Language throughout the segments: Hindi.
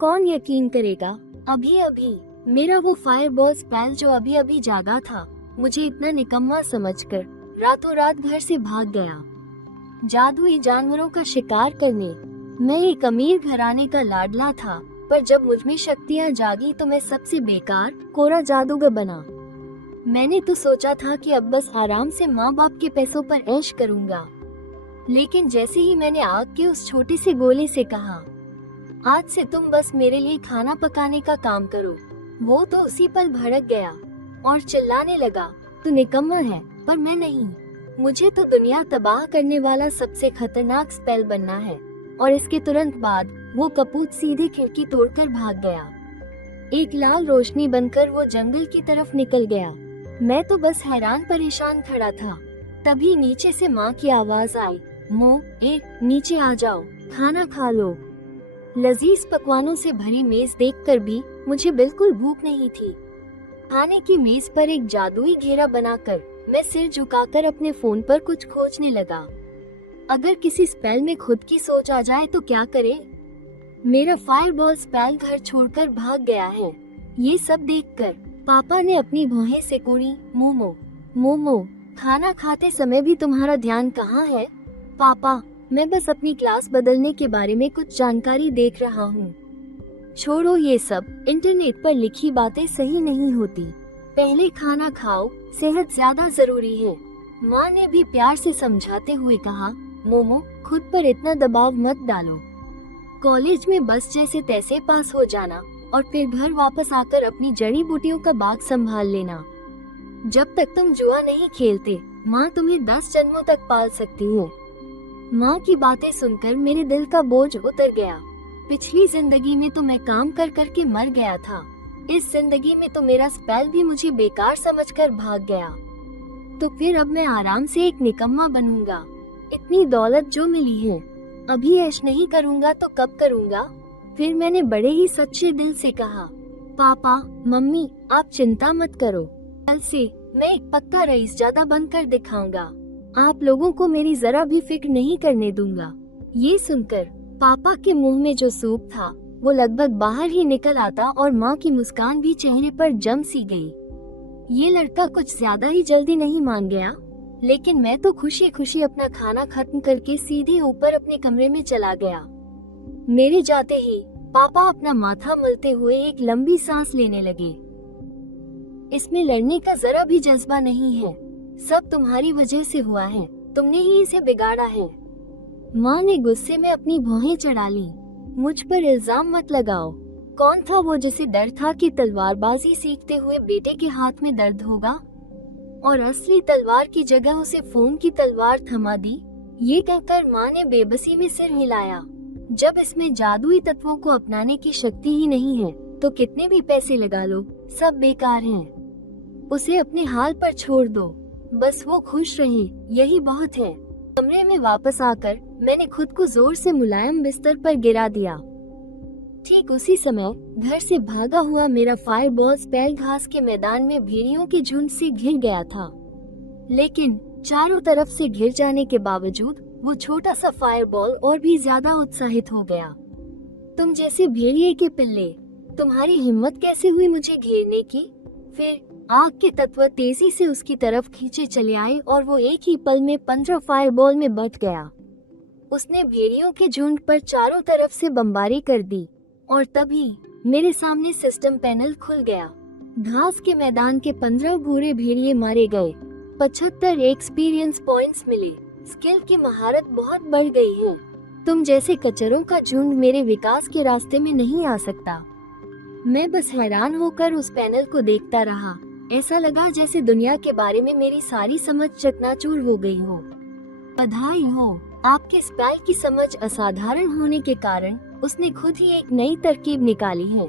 कौन यकीन करेगा, अभी अभी मेरा वो फायरबॉल स्पेल जो अभी अभी जागा था, मुझे इतना निकम्मा समझकर रातों रात घर से भाग गया। जादुई जानवरों का शिकार करने। मैं एक अमीर घराने का लाडला था, पर जब मुझमें शक्तियाँ जागी तो मैं सबसे बेकार कोरा जादूगर बना। मैंने तो सोचा था कि अब बस आराम से माँ बाप के पैसों पर ऐश करूँगा, लेकिन जैसे ही मैंने आग के उस छोटे से गोले से कहा, आज से तुम बस मेरे लिए खाना पकाने का काम करो, वो तो उसी पल भड़क गया और चिल्लाने लगा, तू निकम्मा है, पर मैं नहीं। मुझे तो दुनिया तबाह करने वाला सबसे खतरनाक स्पेल बनना है। और इसके तुरंत बाद वो कपूत सीधे खिड़की तोड़कर भाग गया। एक लाल रोशनी बनकर वो जंगल की तरफ निकल गया। मैं तो बस हैरान परेशान खड़ा था। तभी नीचे से माँ की आवाज आई, नीचे आ जाओ, खाना खा लो। लजीज पकवानों से भरी मेज देखकर भी मुझे बिल्कुल भूख नहीं थी। खाने की मेज पर एक जादुई घेरा बनाकर मैं सिर झुकाकर अपने फोन पर कुछ खोजने लगा। अगर किसी स्पेल में खुद की सोच आ जाए तो क्या करे? मेरा फायरबॉल स्पेल घर छोड़कर भाग गया है। ये सब देखकर पापा ने अपनी भौहें सिकोड़ी। मोमो, खाना खाते समय भी तुम्हारा ध्यान कहाँ है? पापा, मैं बस अपनी क्लास बदलने के बारे में कुछ जानकारी देख रहा हूँ। छोड़ो ये सब, इंटरनेट पर लिखी बातें सही नहीं होती। पहले खाना खाओ, सेहत ज्यादा जरूरी है। माँ ने भी प्यार से समझाते हुए कहा, मोमो, खुद पर इतना दबाव मत डालो। कॉलेज में बस जैसे तैसे पास हो जाना और फिर घर वापस आकर अपनी जड़ी बूटियों का बाग संभाल लेना। जब तक तुम जुआ नहीं खेलते, माँ तुम्हें 10 जन्मों तक पाल सकती है। माँ की बातें सुनकर मेरे दिल का बोझ उतर गया। पिछली जिंदगी में तो मैं काम कर कर के मर गया था। इस जिंदगी में तो मेरा स्पेल भी मुझे बेकार समझकर भाग गया। तो फिर अब मैं आराम से एक निकम्मा बनूंगा। इतनी दौलत जो मिली है, अभी ऐश नहीं करूंगा तो कब करूंगा? फिर मैंने बड़े ही सच्चे दिल से कहा, पापा, मम्मी, आप चिंता मत करो। कल से मैं एक पक्का रईसजादा बनकर दिखाऊंगा। आप लोगों को मेरी जरा भी फिक्र नहीं करने दूंगा। ये सुनकर पापा के मुंह में जो सूप था वो लगभग बाहर ही निकल आता और माँ की मुस्कान भी चेहरे पर जम सी गई। ये लड़का कुछ ज्यादा ही जल्दी नहीं मान गया, लेकिन मैं तो खुशी खुशी अपना खाना खत्म करके सीधे ऊपर अपने कमरे में चला गया। मेरे जाते ही पापा अपना माथा मलते हुए एक लंबी सांस लेने लगे। इसमें लड़ने का जरा भी जज्बा नहीं है। सब तुम्हारी वजह से हुआ है, तुमने ही इसे बिगाड़ा है। माँ ने गुस्से में अपनी भौहें चढ़ा ली। मुझ पर इल्जाम मत लगाओ। कौन था वो जिसे डर था कि तलवारबाजी सीखते हुए बेटे के हाथ में दर्द होगा, और असली तलवार की जगह उसे फोन की तलवार थमा दी। ये कहकर माँ ने बेबसी में सिर हिलाया। जब इसमें जादुई तत्वों को अपनाने की शक्ति ही नहीं है, तो कितने भी पैसे लगा लो, सब बेकार हैं। उसे अपने हाल पर छोड़ दो, बस वो खुश रहे, यही बहुत है। कमरे में वापस आकर मैंने खुद को जोर से मुलायम बिस्तर पर गिरा दिया। ठीक उसी समय घर से भागा हुआ मेरा फायरबॉल स्पेल घास के मैदान में भेड़ियों के झुंड से घिर गया था, लेकिन चारों तरफ से घिर जाने के बावजूद वो छोटा सा फायरबॉल और भी ज्यादा उत्साहित हो गया। तुम जैसे भेड़िए के पिल्ले, तुम्हारी हिम्मत कैसे हुई मुझे घेरने की? फिर आग के तत्व तेजी से उसकी तरफ खींचे चले आए और वो एक ही पल में 15 फायरबॉल में बट गया। उसने भेड़ियों के झुंड पर चारों तरफ से बमबारी कर दी और तभी मेरे सामने सिस्टम पैनल खुल गया। घास के मैदान के 15 भूरे भेड़िए मारे गए। 75 एक्सपीरियंस पॉइंट्स मिले। स्किल की महारत बहुत बढ़ गई है। तुम जैसे कचरों का झुंड मेरे विकास के रास्ते में नहीं आ सकता। मैं बस हैरान होकर उस पैनल को देखता रहा। ऐसा लगा जैसे दुनिया के बारे में मेरी सारी समझ चकनाचूर हो गई हो। बधाई हो, आपके स्पेल की समझ असाधारण होने के कारण उसने खुद ही एक नई तरकीब निकाली है,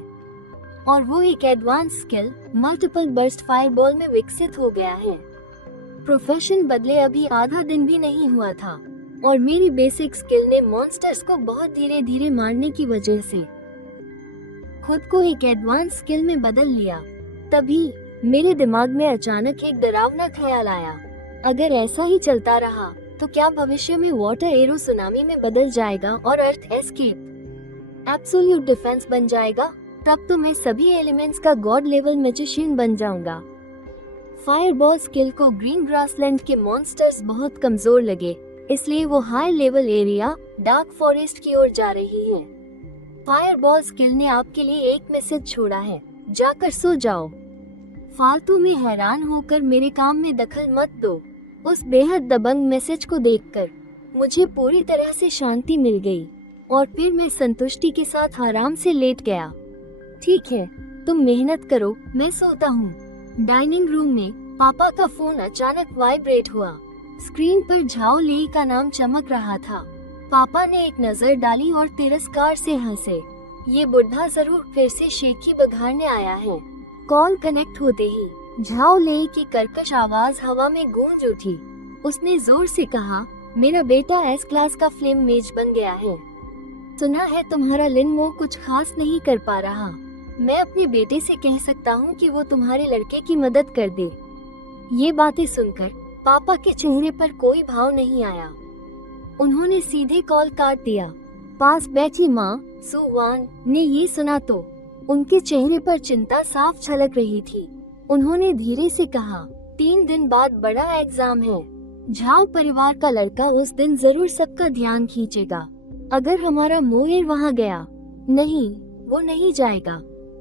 और वो एक advance skill multiple burst fireball में विकसित हो गया है। प्रोफेशन बदले अभी आधा दिन भी नहीं हुआ था, और मेरी बेसिक स्किल ने मॉन्स्टर्स को बहुत धीरे धीरे मारने की वजह से खुद को एक एडवांस स्किल में बदल लिया। तभी मेरे दिमाग में अचानक एक डरावना ख्याल आया। अगर ऐसा ही चलता रहा तो क्या भविष्य में वाटर एरो सुनामी में बदल जाएगा और अर्थ एस्केप एब्सोल्यूट डिफेंस बन जाएगा, तब तो मैं सभी एलिमेंट्स का गॉड लेवल मैजिशियन बन जाऊंगा। फायरबॉल स्किल को ग्रीन ग्रासलैंड के मॉन्स्टर्स बहुत कमजोर लगे, इसलिए वो high level area dark forest की ओर जा रही है। फायरबॉल स्किल ने आपके लिए एक मैसेज छोड़ा है, जाकर सो जाओ। फालतू में हैरान होकर मेरे काम में दखल मत दो। उस बेहद दबंग मैसेज को देखकर मुझे पूरी तरह से शांति मिल गई और फिर मैं संतुष्टि के साथ आराम से लेट गया। ठीक है, तुम मेहनत करो, मैं सोता हूँ। डाइनिंग रूम में पापा का फोन अचानक वाइब्रेट हुआ। स्क्रीन पर झाओ लेई का नाम चमक रहा था। पापा ने एक नजर डाली और तिरस्कार से हंसे। ये बुढ़ा जरूर फिर से शेखी बघारने आया है। कॉल कनेक्ट होते ही झाओ लेई की कर्कश आवाज हवा में गूंज उठी। उसने जोर से कहा, मेरा बेटा एस क्लास का फ्लेम मेज बन गया है। सुना है तुम्हारा लिनमो कुछ खास नहीं कर पा रहा। मैं अपने बेटे से कह सकता हूँ कि वो तुम्हारे लड़के की मदद कर दे। ये बातें सुनकर पापा के चेहरे पर कोई भाव नहीं आया। उन्होंने सीधे कॉल काट दिया। पास बैठी माँ सुवान ने ये सुना तो उनके चेहरे पर चिंता साफ झलक रही थी। उन्होंने धीरे से कहा, 3 दिन बाद बड़ा एग्जाम है। झाओ परिवार का लड़का उस दिन जरूर सबका ध्यान खींचेगा। अगर हमारा मोएर वहाँ गया, नहीं वो नहीं जाएगा।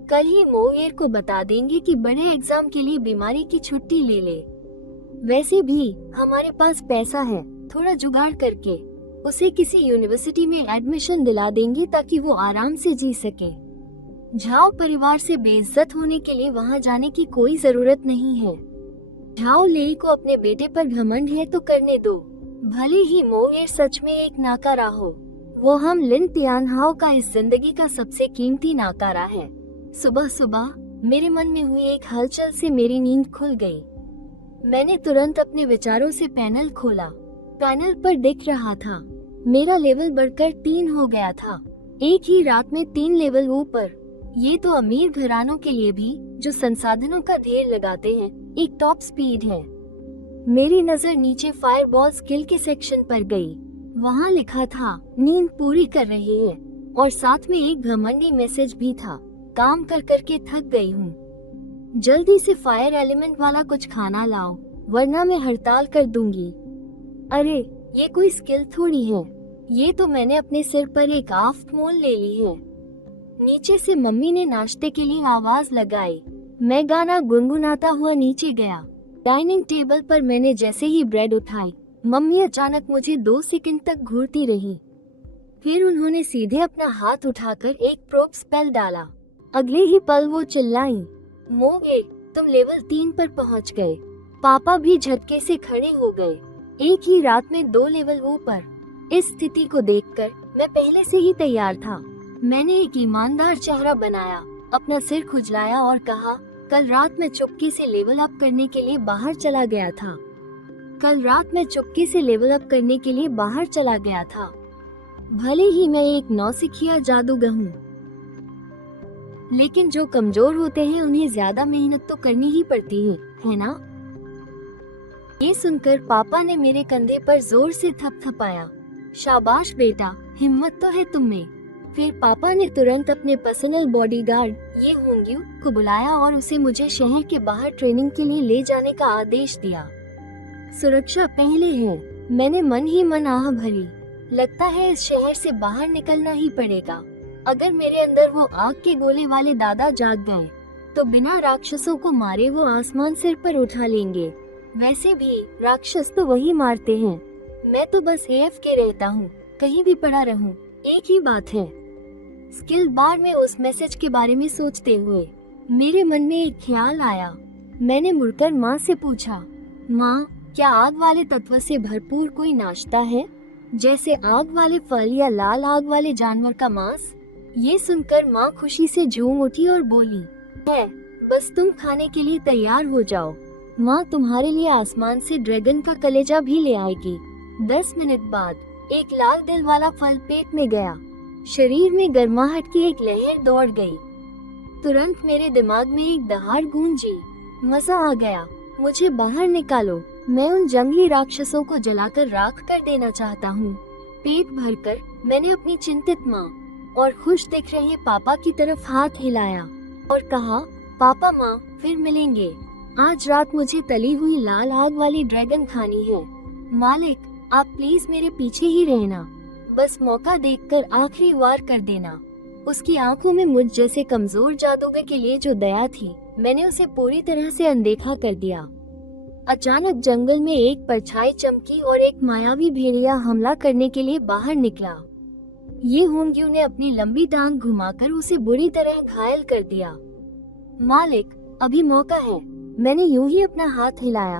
कल ही मोएर को बता देंगे कि बड़े एग्जाम के लिए बीमारी की छुट्टी ले ले। वैसे भी हमारे पास पैसा है, थोड़ा जुगाड़ करके उसे किसी यूनिवर्सिटी में एडमिशन दिला देंगे ताकि वो आराम से जी सके। झाओ परिवार से बेइज्जत होने के लिए वहाँ जाने की कोई जरूरत नहीं है। झाओ लेई को अपने बेटे पर घमंड है तो करने दो, भले ही मोएर सच में एक नाकारा हो। वो हम लिन तियानहाओ का इस जिंदगी का सबसे कीमती नाकारा है। सुबह सुबह मेरे मन में हुई एक हलचल से मेरी नींद खुल गई। मैंने तुरंत अपने विचारों से पैनल खोला। पैनल पर दिख रहा था मेरा लेवल बढ़कर 3 हो गया था। एक ही रात में 3 लेवल ऊपर। ये तो अमीर घरानों के लिए भी, जो संसाधनों का ढेर लगाते हैं, एक टॉप स्पीड है। मेरी नजर नीचे फायरबॉल स्किल के सेक्शन पर गई। वहाँ लिखा था, नींद पूरी कर रही है, और साथ में एक घमंडी मैसेज भी था, काम कर करके थक गई हूँ। जल्दी से फायर एलिमेंट वाला कुछ खाना लाओ, वरना मैं हड़ताल कर दूंगी। अरे ये कोई स्किल थोड़ी है, ये तो मैंने अपने सिर पर एक आफ्ट मोल ले ली है। नीचे से मम्मी ने नाश्ते के लिए आवाज लगाई। मैं गाना गुनगुनाता हुआ नीचे गया। डाइनिंग टेबल पर मैंने जैसे ही ब्रेड उठाई, मम्मी अचानक मुझे 2 सेकंड तक घूरती रही। फिर उन्होंने सीधे अपना हाथ उठाकर एक प्रोब स्पेल डाला। अगले ही पल वो चिल्लाई, मोगे तुम लेवल 3 पर पहुंच गए। पापा भी झटके से खड़े हो गए। एक ही रात में 2 लेवल ऊपर। इस स्थिति को देखकर मैं पहले से ही तैयार था। मैंने एक ईमानदार चेहरा बनाया, अपना सिर खुजलाया और कहा, कल रात मैं चुपके से लेवल अप करने के लिए बाहर चला गया था। भले ही मैं एक नौसिखिया जादूगर हूँ, लेकिन जो कमजोर होते हैं उन्हें ज्यादा मेहनत तो करनी ही पड़ती है ना? ये सुनकर पापा ने मेरे कंधे पर जोर से थपथपाया। शाबाश बेटा, हिम्मत तो है तुम में। फिर पापा ने तुरंत अपने पर्सनल बॉडीगार्ड ये होंग्यू को बुलाया और उसे मुझे शहर के बाहर ट्रेनिंग के लिए ले जाने का आदेश दिया। सुरक्षा पहले है, मैंने मन ही मन आह भरी। लगता है इस शहर से बाहर निकलना ही पड़ेगा। अगर मेरे अंदर वो आग के गोले वाले दादा जाग गए तो बिना राक्षसों को मारे वो आसमान सिर पर उठा लेंगे। वैसे भी राक्षस तो वही मारते हैं, मैं तो बस AFK रहता हूँ, कहीं भी पड़ा रहूँ, एक ही बात है। स्किल बार में उस मैसेज के बारे में सोचते हुए मेरे मन में एक ख्याल आया। मैंने मुड़कर माँ से पूछा, माँ क्या आग वाले तत्व से भरपूर कोई नाश्ता है, जैसे आग वाले फल या लाल आग वाले जानवर का मांस? ये सुनकर माँ खुशी से झूम उठी और बोली, है, बस तुम खाने के लिए तैयार हो जाओ। माँ तुम्हारे लिए आसमान से ड्रैगन का कलेजा भी ले आएगी। 10 मिनट बाद एक लाल दिल वाला फल पेट में गया। शरीर में गर्माहट की एक लहर दौड़ गई। तुरंत मेरे दिमाग में एक दहाड़ गूंजी। मजा आ गया, मुझे बाहर निकालो, मैं उन जंगली राक्षसों को जलाकर राख कर देना चाहता हूँ। पेट भरकर मैंने अपनी चिंतित माँ और खुश दिख रहे पापा की तरफ हाथ हिलाया और कहा, पापा माँ फिर मिलेंगे। आज रात मुझे तली हुई लाल आग वाली ड्रैगन खानी है। मालिक, आप प्लीज मेरे पीछे ही रहना, बस मौका देखकर आखिरी वार कर देना। उसकी आंखों में मुझ जैसे कमजोर जादूगर के लिए जो दया थी, मैंने उसे पूरी तरह से अनदेखा कर दिया। अचानक जंगल में एक परछाई चमकी और एक मायावी भेड़िया हमला करने के लिए बाहर निकला। ये होंग्यू ने अपनी लंबी टांग घुमाकर उसे बुरी तरह घायल कर दिया। मालिक, अभी मौका है। मैंने यूं ही अपना हाथ हिलाया।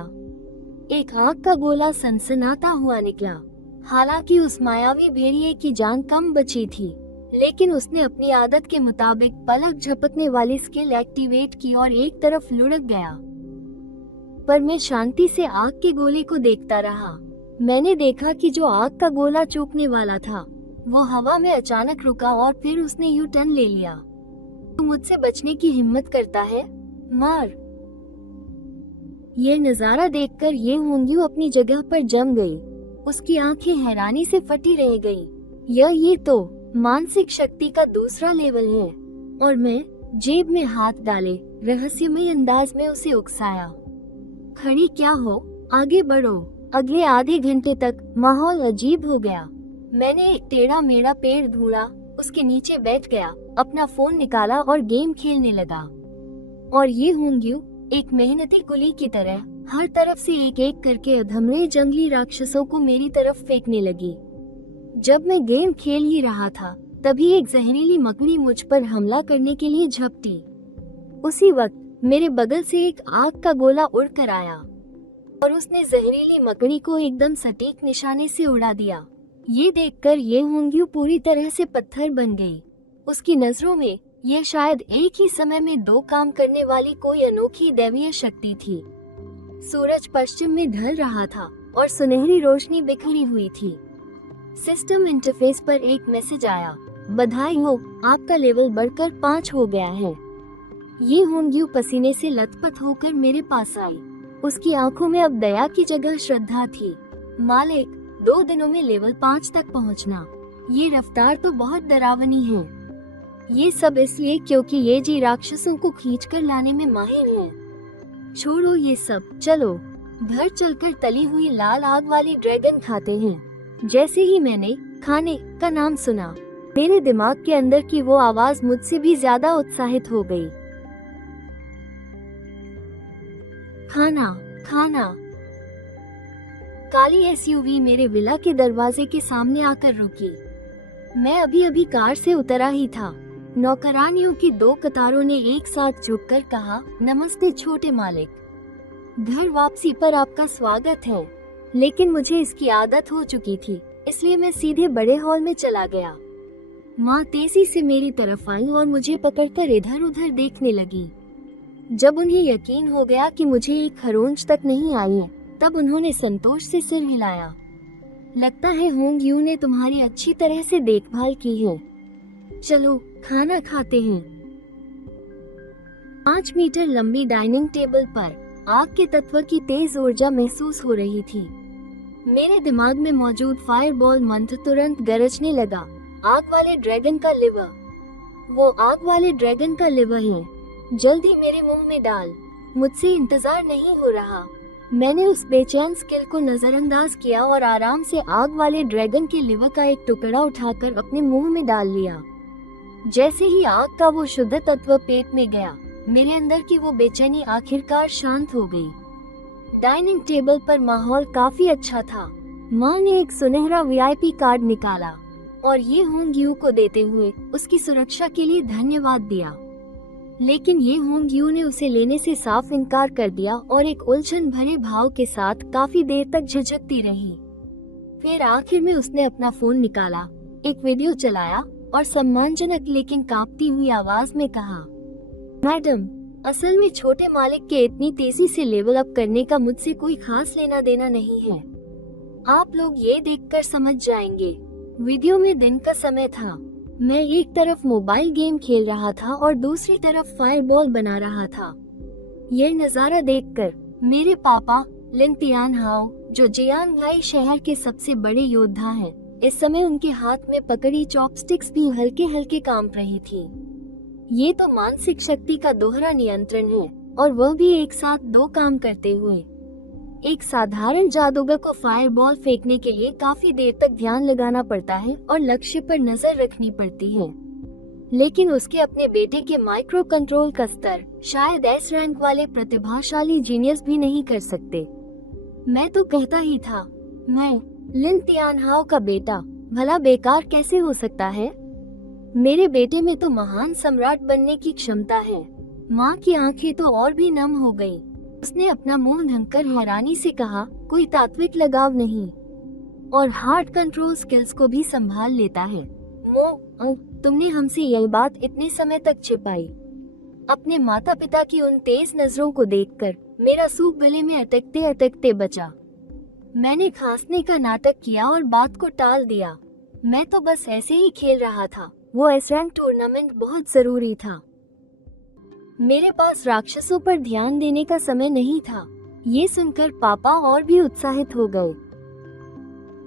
एक आग का गोला सनसनाता हुआ निकला। हालांकि उस मायावी भेड़िए की जान कम बची थी, लेकिन उसने अपनी आदत के मुताबिक पलक झपकने वाली स्किल एक्टिवेट की और एक तरफ लुढ़क गया। पर मैं शांति से आग के गोले को देखता रहा। मैंने देखा कि जो आग का गोला चूकने वाला था, वो हवा में अचानक रुका और फिर उसने यू टर्न ले लिया। तू मुझसे बचने की हिम्मत करता है? मार। यह नजारा देखकर ये होंग्यू अपनी जगह पर जम गई। उसकी आंखें हैरानी से फटी रह गईं। ये तो मानसिक शक्ति का दूसरा लेवल है। और मैं जेब में हाथ डाले रहस्यमय अंदाज में उसे उकसाया, खड़ी क्या हो, आगे बढ़ो। अगले आधे घंटे तक माहौल अजीब हो गया। मैंने एक टेढ़ा मेढ़ा पेड़ ढूंढा, उसके नीचे बैठ गया, अपना फोन निकाला और गेम खेलने लगा। और ये होंग्यू एक मेहनती कुली की तरह हर तरफ से एक एक करके अधमरे जंगली राक्षसों को मेरी तरफ फेंकने लगी। जब मैं गेम खेल ही रहा था, तभी एक जहरीली मकड़ी मुझ पर हमला करने के लिए झपटी। उसी वक्त मेरे बगल से एक आग का गोला उड़कर आया और उसने जहरीली मकड़ी को एकदम सटीक निशाने से उड़ा दिया। ये देखकर ये होंग्यू पूरी तरह से पत्थर बन गई। उसकी नजरों में यह शायद एक ही समय में दो काम करने वाली कोई अनोखी दैवीय शक्ति थी। सूरज पश्चिम में ढल रहा था और सुनहरी रोशनी बिखरी हुई थी। सिस्टम इंटरफेस पर एक मैसेज आया, बधाई हो, आपका लेवल बढ़कर 5 हो गया है। ये होंग्यू पसीने से लथपथ होकर मेरे पास आई। उसकी आंखों में अब दया की जगह श्रद्धा थी। मालिक, 2 दिनों में लेवल 5 तक पहुंचना, ये रफ्तार तो बहुत डरावनी है। ये सब इसलिए क्योंकि ये जी राक्षसों को खींचकर लाने में माहिर है। छोड़ो ये सब, चलो घर चलकर तली हुई लाल आग वाली ड्रैगन खाते हैं। जैसे ही मैंने खाने का नाम सुना, मेरे दिमाग के अंदर की वो आवाज मुझसे भी ज्यादा उत्साहित हो गई। खाना खाना। काली एसयूवी मेरे विला के दरवाजे के सामने आकर रुकी। मैं अभी अभी कार से उतरा ही था। नौकरानियों की 2 कतारों ने एक साथ झुककर कहा, नमस्ते छोटे मालिक, घर वापसी पर आपका स्वागत है। लेकिन मुझे इसकी आदत हो चुकी थी, इसलिए मैं सीधे बड़े हॉल में चला गया। माँ तेजी से मेरी तरफ आई और मुझे पकड़कर इधर उधर देखने लगी। जब उन्हें यकीन हो गया कि मुझे एक खरोंच तक नहीं आई है, तब उन्होंने संतोष से सिर हिलाया। लगता है होंग्यू ने तुम्हारी अच्छी तरह से देखभाल की है। चलो खाना खाते हैं। 5 मीटर लंबी डाइनिंग टेबल पर आग के तत्व की तेज ऊर्जा महसूस हो रही थी। मेरे दिमाग में मौजूद फायरबॉल मंत्र तुरंत गरजने लगा। आग वाले ड्रैगन का लिवर, वो आग वाले ड्रैगन का लिवर है। जल्दी मेरे मुंह में डाल, मुझसे इंतजार नहीं हो रहा। मैंने उस बेचैन स्किल को नजरअंदाज किया और आराम से आग वाले ड्रैगन के लिवर का एक टुकड़ा उठाकर अपने मुंह में डाल लिया। जैसे ही आग का वो शुद्ध तत्व पेट में गया, मेरे अंदर की वो बेचैनी आखिरकार शांत हो गई। डाइनिंग टेबल पर माहौल काफी अच्छा था। माँ ने एक सुनहरा वीआईपी कार्ड निकाला और ये होंग्यू को देते हुए उसकी सुरक्षा के लिए धन्यवाद दिया। लेकिन ये होंग्यू ने उसे लेने से साफ इनकार कर दिया और एक उलझन भरे भाव के साथ काफी देर तक झिझकती रही। फिर आखिर में उसने अपना फोन निकाला, एक वीडियो चलाया और सम्मानजनक लेकिन कांपती हुई आवाज में कहा, मैडम, असल में छोटे मालिक के इतनी तेजी से लेवल अप करने का मुझसे कोई खास लेना देना नहीं है। आप लोग ये देखकर समझ जाएंगे। वीडियो में दिन का समय था। मैं एक तरफ मोबाइल गेम खेल रहा था और दूसरी तरफ फायरबॉल बना रहा था। यह नजारा देखकर मेरे पापा लिन तियान हाओ, जो जियांगलाई शहर के सबसे बड़े योद्धा हैं, इस समय उनके हाथ में पकड़ी चॉपस्टिक्स भी हल्के हल्के कांप रही थी। ये तो मानसिक शक्ति का दोहरा नियंत्रण है, और वह भी एक साथ दो काम करते हुए। एक साधारण जादूगर को फायरबॉल फेंकने के लिए काफी देर तक ध्यान लगाना पड़ता है और लक्ष्य पर नजर रखनी पड़ती है, लेकिन उसके अपने बेटे के माइक्रो कंट्रोल का स्तर शायद एस रैंक वाले प्रतिभाशाली जीनियस भी नहीं कर सकते। मैं तो कहता ही था, मैं लिन तियानहाओ का बेटा भला बेकार कैसे हो सकता है? मेरे बेटे में तो महान सम्राट बनने की क्षमता है। माँ की आंखें तो और भी नम हो गईं। उसने अपना मुंह ढककर हैरानी से कहा, कोई तात्विक लगाव नहीं और हार्ट कंट्रोल स्किल्स को भी संभाल लेता है। तुमने हमसे यह बात इतने समय तक छिपाई। अपने माता पिता की उन तेज नजरों को देखकर मेरा सूप गले में अटकते अटकते बचा। मैंने खांसने का नाटक किया और बात को टाल दिया। मैं तो बस ऐसे ही खेल रहा था। वो एस रैंक टूर्नामेंट बहुत जरूरी था। मेरे पास राक्षसों पर ध्यान देने का समय नहीं था। ये सुनकर पापा और भी उत्साहित हो गए।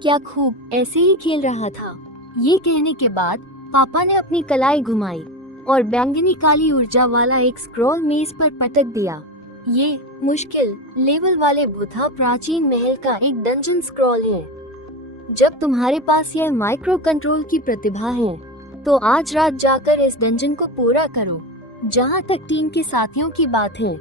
क्या खूब, ऐसे ही खेल रहा था। ये कहने के बाद पापा ने अपनी कलाई घुमाई और बैंगनी काली ऊर्जा वाला एक स्क्रॉल मेज पर पटक दिया। ये मुश्किल लेवल वाले भूथा प्राचीन महल का एक डंजन स्क्रॉल है। जब तुम्हारे पास यह माइक्रो कंट्रोल की प्रतिभा है, तो आज रात जाकर इस डंजन को पूरा करो। जहाँ तक टीम के साथियों की बात है,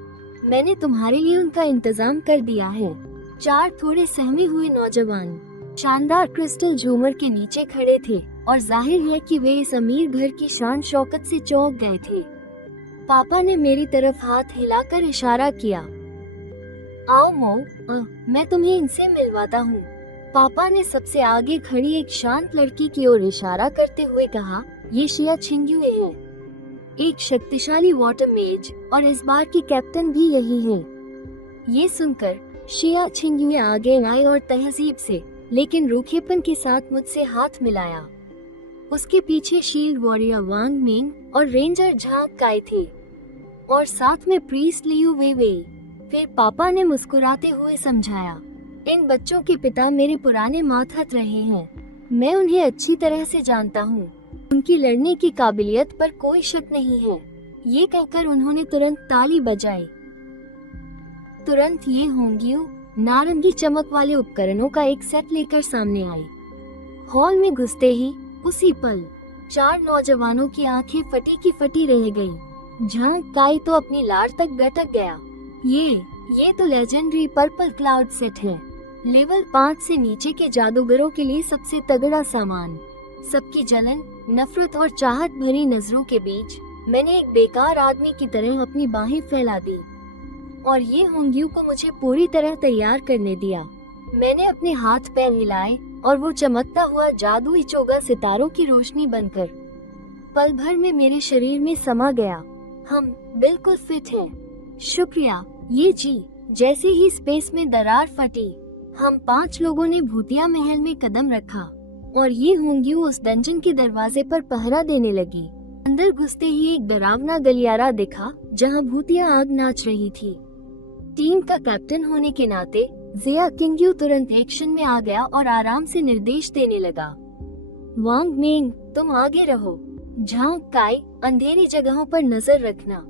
मैंने तुम्हारे लिए उनका इंतजाम कर दिया है। 4 थोड़े सहमे हुए नौजवान शानदार क्रिस्टल झूमर के नीचे खड़े थे और जाहिर है कि वे इस अमीर घर की शान शौकत से चौंक गए थे। पापा ने मेरी तरफ हाथ हिलाकर इशारा किया, आओ मो, मैं तुम्हें इनसे मिलवाता हूँ। पापा ने सबसे आगे खड़ी एक शांत लड़की की ओर इशारा करते हुए कहा, ये शिया छिंग्युए है, एक शक्तिशाली वाटर मेज और इस बार की कैप्टन भी यही है। ये सुनकर शिया छिंग्युए आगे आई और तहजीब से लेकिन रूखेपन के साथ मुझसे हाथ मिलाया। उसके पीछे शील्ड वॉरियर वांग मिंग और रेंजर झांग काई थे और साथ में प्रीस्ट लियू वेई। फिर पापा ने मुस्कुराते हुए समझाया, इन बच्चों के पिता मेरे पुराने मातहत रहे हैं। मैं उन्हें अच्छी तरह से जानता हूँ। उनकी लड़ने की काबिलियत पर कोई शक नहीं है। ये कहकर उन्होंने तुरंत ताली बजाई। तुरंत ये होंगियो नारंगी चमक वाले उपकरणों का एक सेट लेकर सामने आई। हॉल में घुसते ही उसी पल 4 नौजवानों की आंखें फटी की फटी रह गईं। झांग काई तो अपनी लार तक गटक गया। ये तो लेजेंडरी पर्पल क्लाउड सेट है। लेवल 5 से नीचे के जादूगरों के लिए सबसे तगड़ा सामान। सबकी जलन, नफरत और चाहत भरी नजरों के बीच मैंने एक बेकार आदमी की तरह अपनी बाहें फैला दी और ये होंगियो को मुझे पूरी तरह तैयार करने दिया। मैंने अपने हाथ पैर हिलाए और वो चमकता हुआ जादुई चोगा सितारों की रोशनी बनकर पल भर में मेरे शरीर में समा गया। हम बिल्कुल फिट हैं। शुक्रिया। ये जी, जैसे ही स्पेस में दरार फटी, हम 5 लोगों ने भूतिया महल में कदम रखा और ये होंगियो उस डंजन के दरवाजे पर पहरा देने लगी। अंदर घुसते ही एक डरावना गलियारा दिखा जहाँ भूतिया आग नाच रही थी। टीम का कैप्टन होने के नाते जिया किंग्यू तुरंत एक्शन में आ गया और आराम से निर्देश देने लगा। वांग मिंग, तुम आगे रहो। झांग काई, अंधेरी जगहों पर नजर रखना।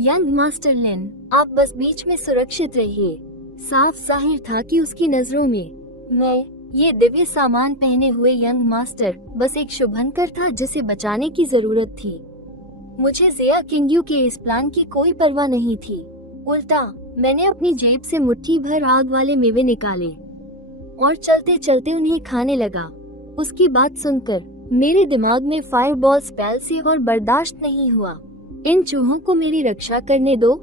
यंग मास्टर लिन, आप बस बीच में सुरक्षित रहिए। साफ जाहिर था कि उसकी नजरों में मैं, ये दिव्य सामान पहने हुए यंग मास्टर, बस एक शुभंकर था जिसे बचाने की जरूरत थी। मुझे जिया किंग्यू के इस प्लान की कोई परवाह नहीं थी। उल्टा मैंने अपनी जेब से मुट्ठी भर आग वाले मेवे निकाले और चलते चलते उन्हें खाने लगा। उसकी बात सुनकर मेरे दिमाग में फायरबॉल स्पेल से और बर्दाश्त नहीं हुआ। इन चूहों को मेरी रक्षा करने दो।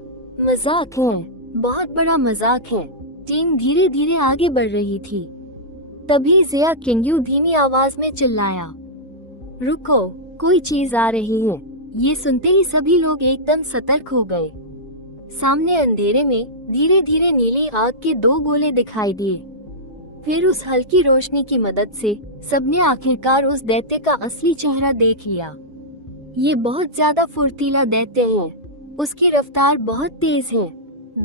मजाक है, बहुत बड़ा मजाक है। टीम धीरे धीरे आगे बढ़ रही थी। तभी जिया किंग्यू धीमी आवाज में चिल्लाया, रुको, कोई चीज आ रही है। ये सुनते ही सभी लोग एकदम सतर्क हो गए। सामने अंधेरे में धीरे धीरे नीली आग के 2 गोले दिखाई दिए। फिर उस हल्की रोशनी की मदद से सबने आखिरकार उस दैत्य का असली चेहरा देख लिया। ये बहुत ज्यादा फुर्तीला दैत्य है। उसकी रफ्तार बहुत तेज है।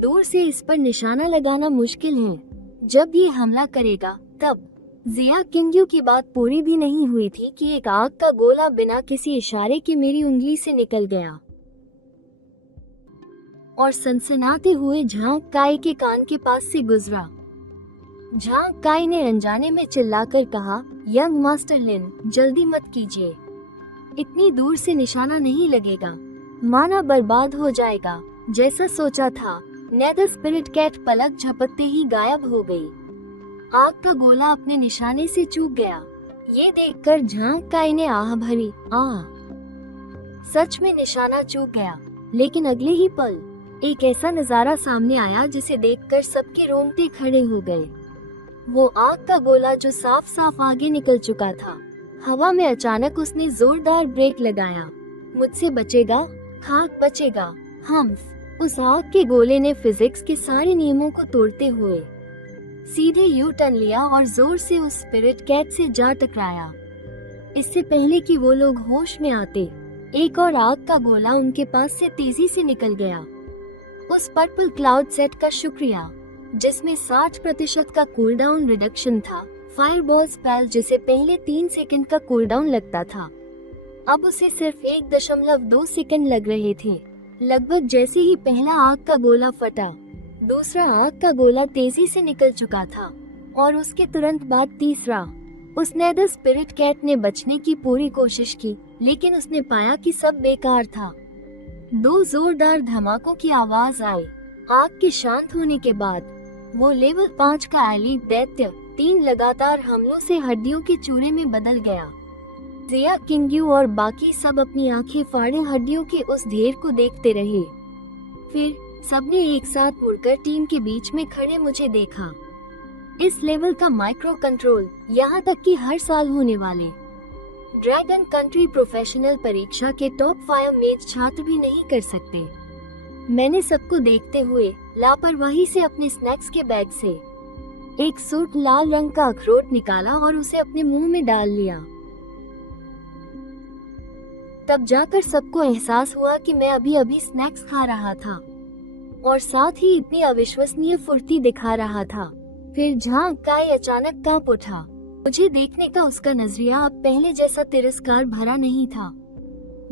दूर से इस पर निशाना लगाना मुश्किल है। जब ये हमला करेगा तब जिया किंग्यू की बात पूरी भी नहीं हुई थी कि एक आग का गोला बिना किसी इशारे के मेरी उंगली से निकल गया और सनसनाते हुए झांग काई के कान के पास से गुजरा। झांग काई ने अनजाने में चिल्लाकर कहा, यंग मास्टर लिन, जल्दी मत कीजिए, इतनी दूर से निशाना नहीं लगेगा, माना बर्बाद हो जाएगा। जैसा सोचा था, नेदर स्पिरिट कैट पलक झपकते ही गायब हो गई। आग का गोला अपने निशाने से चूक गया। ये देखकर झांग काई ने आह भरी, सच में निशाना चूक गया। लेकिन अगले ही पल एक ऐसा नजारा सामने आया जिसे देखकर सबके रोंगटे खड़े हो गए। वो आग का गोला जो साफ साफ आगे निकल चुका था। हवा में अचानक उसने जोरदार ब्रेक लगाया। मुझसे बचेगा, खाक बचेगा। उस आग के गोले ने फिजिक्स के सारे नियमों को तोड़ते हुए सीधे यू टर्न लिया और जोर से उस स्पिरिट कैट से जा टकराया। इससे पहले कि वो लोग होश में आते, एक और आग का गोला उनके पास से तेजी से निकल गया। उस पर्पल क्लाउड सेट का शुक्रिया, जिसमें 60% का कूलडाउन रिडक्शन था। फायरबॉल स्पेल जिसे पहले 3 सेकंड का कूलडाउन लगता था, अब उसे सिर्फ 1.2 सेकंड लग रहे थे। लगभग जैसे ही पहला आग का गोला फटा, दूसरा आग का गोला तेजी से निकल चुका था और उसके तुरंत बाद तीसरा। उस नेदर स्पिरिट कैट ने बचने की पूरी कोशिश की, लेकिन उसने पाया कि सब बेकार था। 2 जोरदार धमाकों की आवाज आई। आग के शांत होने के बाद वो लेवल 5 का एलीट दैत्य 3 लगातार हमलों से हड्डियों के चूरे में बदल गया। जिया किंग्यू और बाकी सब अपनी आंखें फाड़े हड्डियों के उस ढेर को देखते रहे। फिर सबने एक साथ मुड़कर टीम के बीच में खड़े मुझे देखा। इस लेवल का माइक्रो कंट्रोल, यहाँ तक कि हर साल होने वाले ड्रैगन कंट्री प्रोफेशनल परीक्षा के टॉप 5 मेज छात्र भी नहीं कर सकते। मैंने सबको देखते हुए लापरवाही से अपने स्नैक्स के बैग से एक सूट लाल रंग का अखरोट निकाला और उसे अपने मुंह में डाल लिया। तब जाकर सबको एहसास हुआ कि मैं अभी स्नैक्स खा रहा था और साथ ही इतनी अविश्वसनीय फुर्ती दिखा रहा था। फिर झांग काई अचानक कांप उठा। मुझे देखने का उसका नजरिया अब पहले जैसा तिरस्कार भरा नहीं था।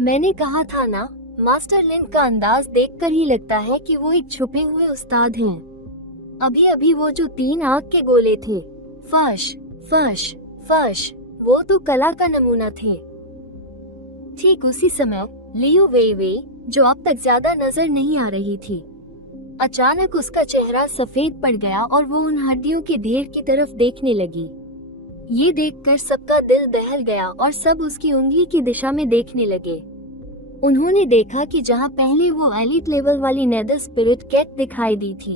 मैंने कहा था ना, मास्टर लिन का अंदाज देखकर ही लगता है कि वो एक छुपे हुए उस्ताद हैं। अभी वो जो 3 आग के गोले थे, फश फश फश, वो तो कला का नमूना थे। ठीक उसी समय लियू वेइवेई, जो अब तक ज्यादा नजर नहीं आ रही थी, अचानक उसका चेहरा सफेद पड़ गया और वो उन हड्डियों के ढेर की तरफ देखने लगी। ये देखकर सबका दिल दहल गया और सब उसकी उंगली की दिशा में देखने लगे। उन्होंने देखा कि जहाँ पहले वो एलीट लेवल वाली नेदर स्पिरिट कैट दिखाई दी थी,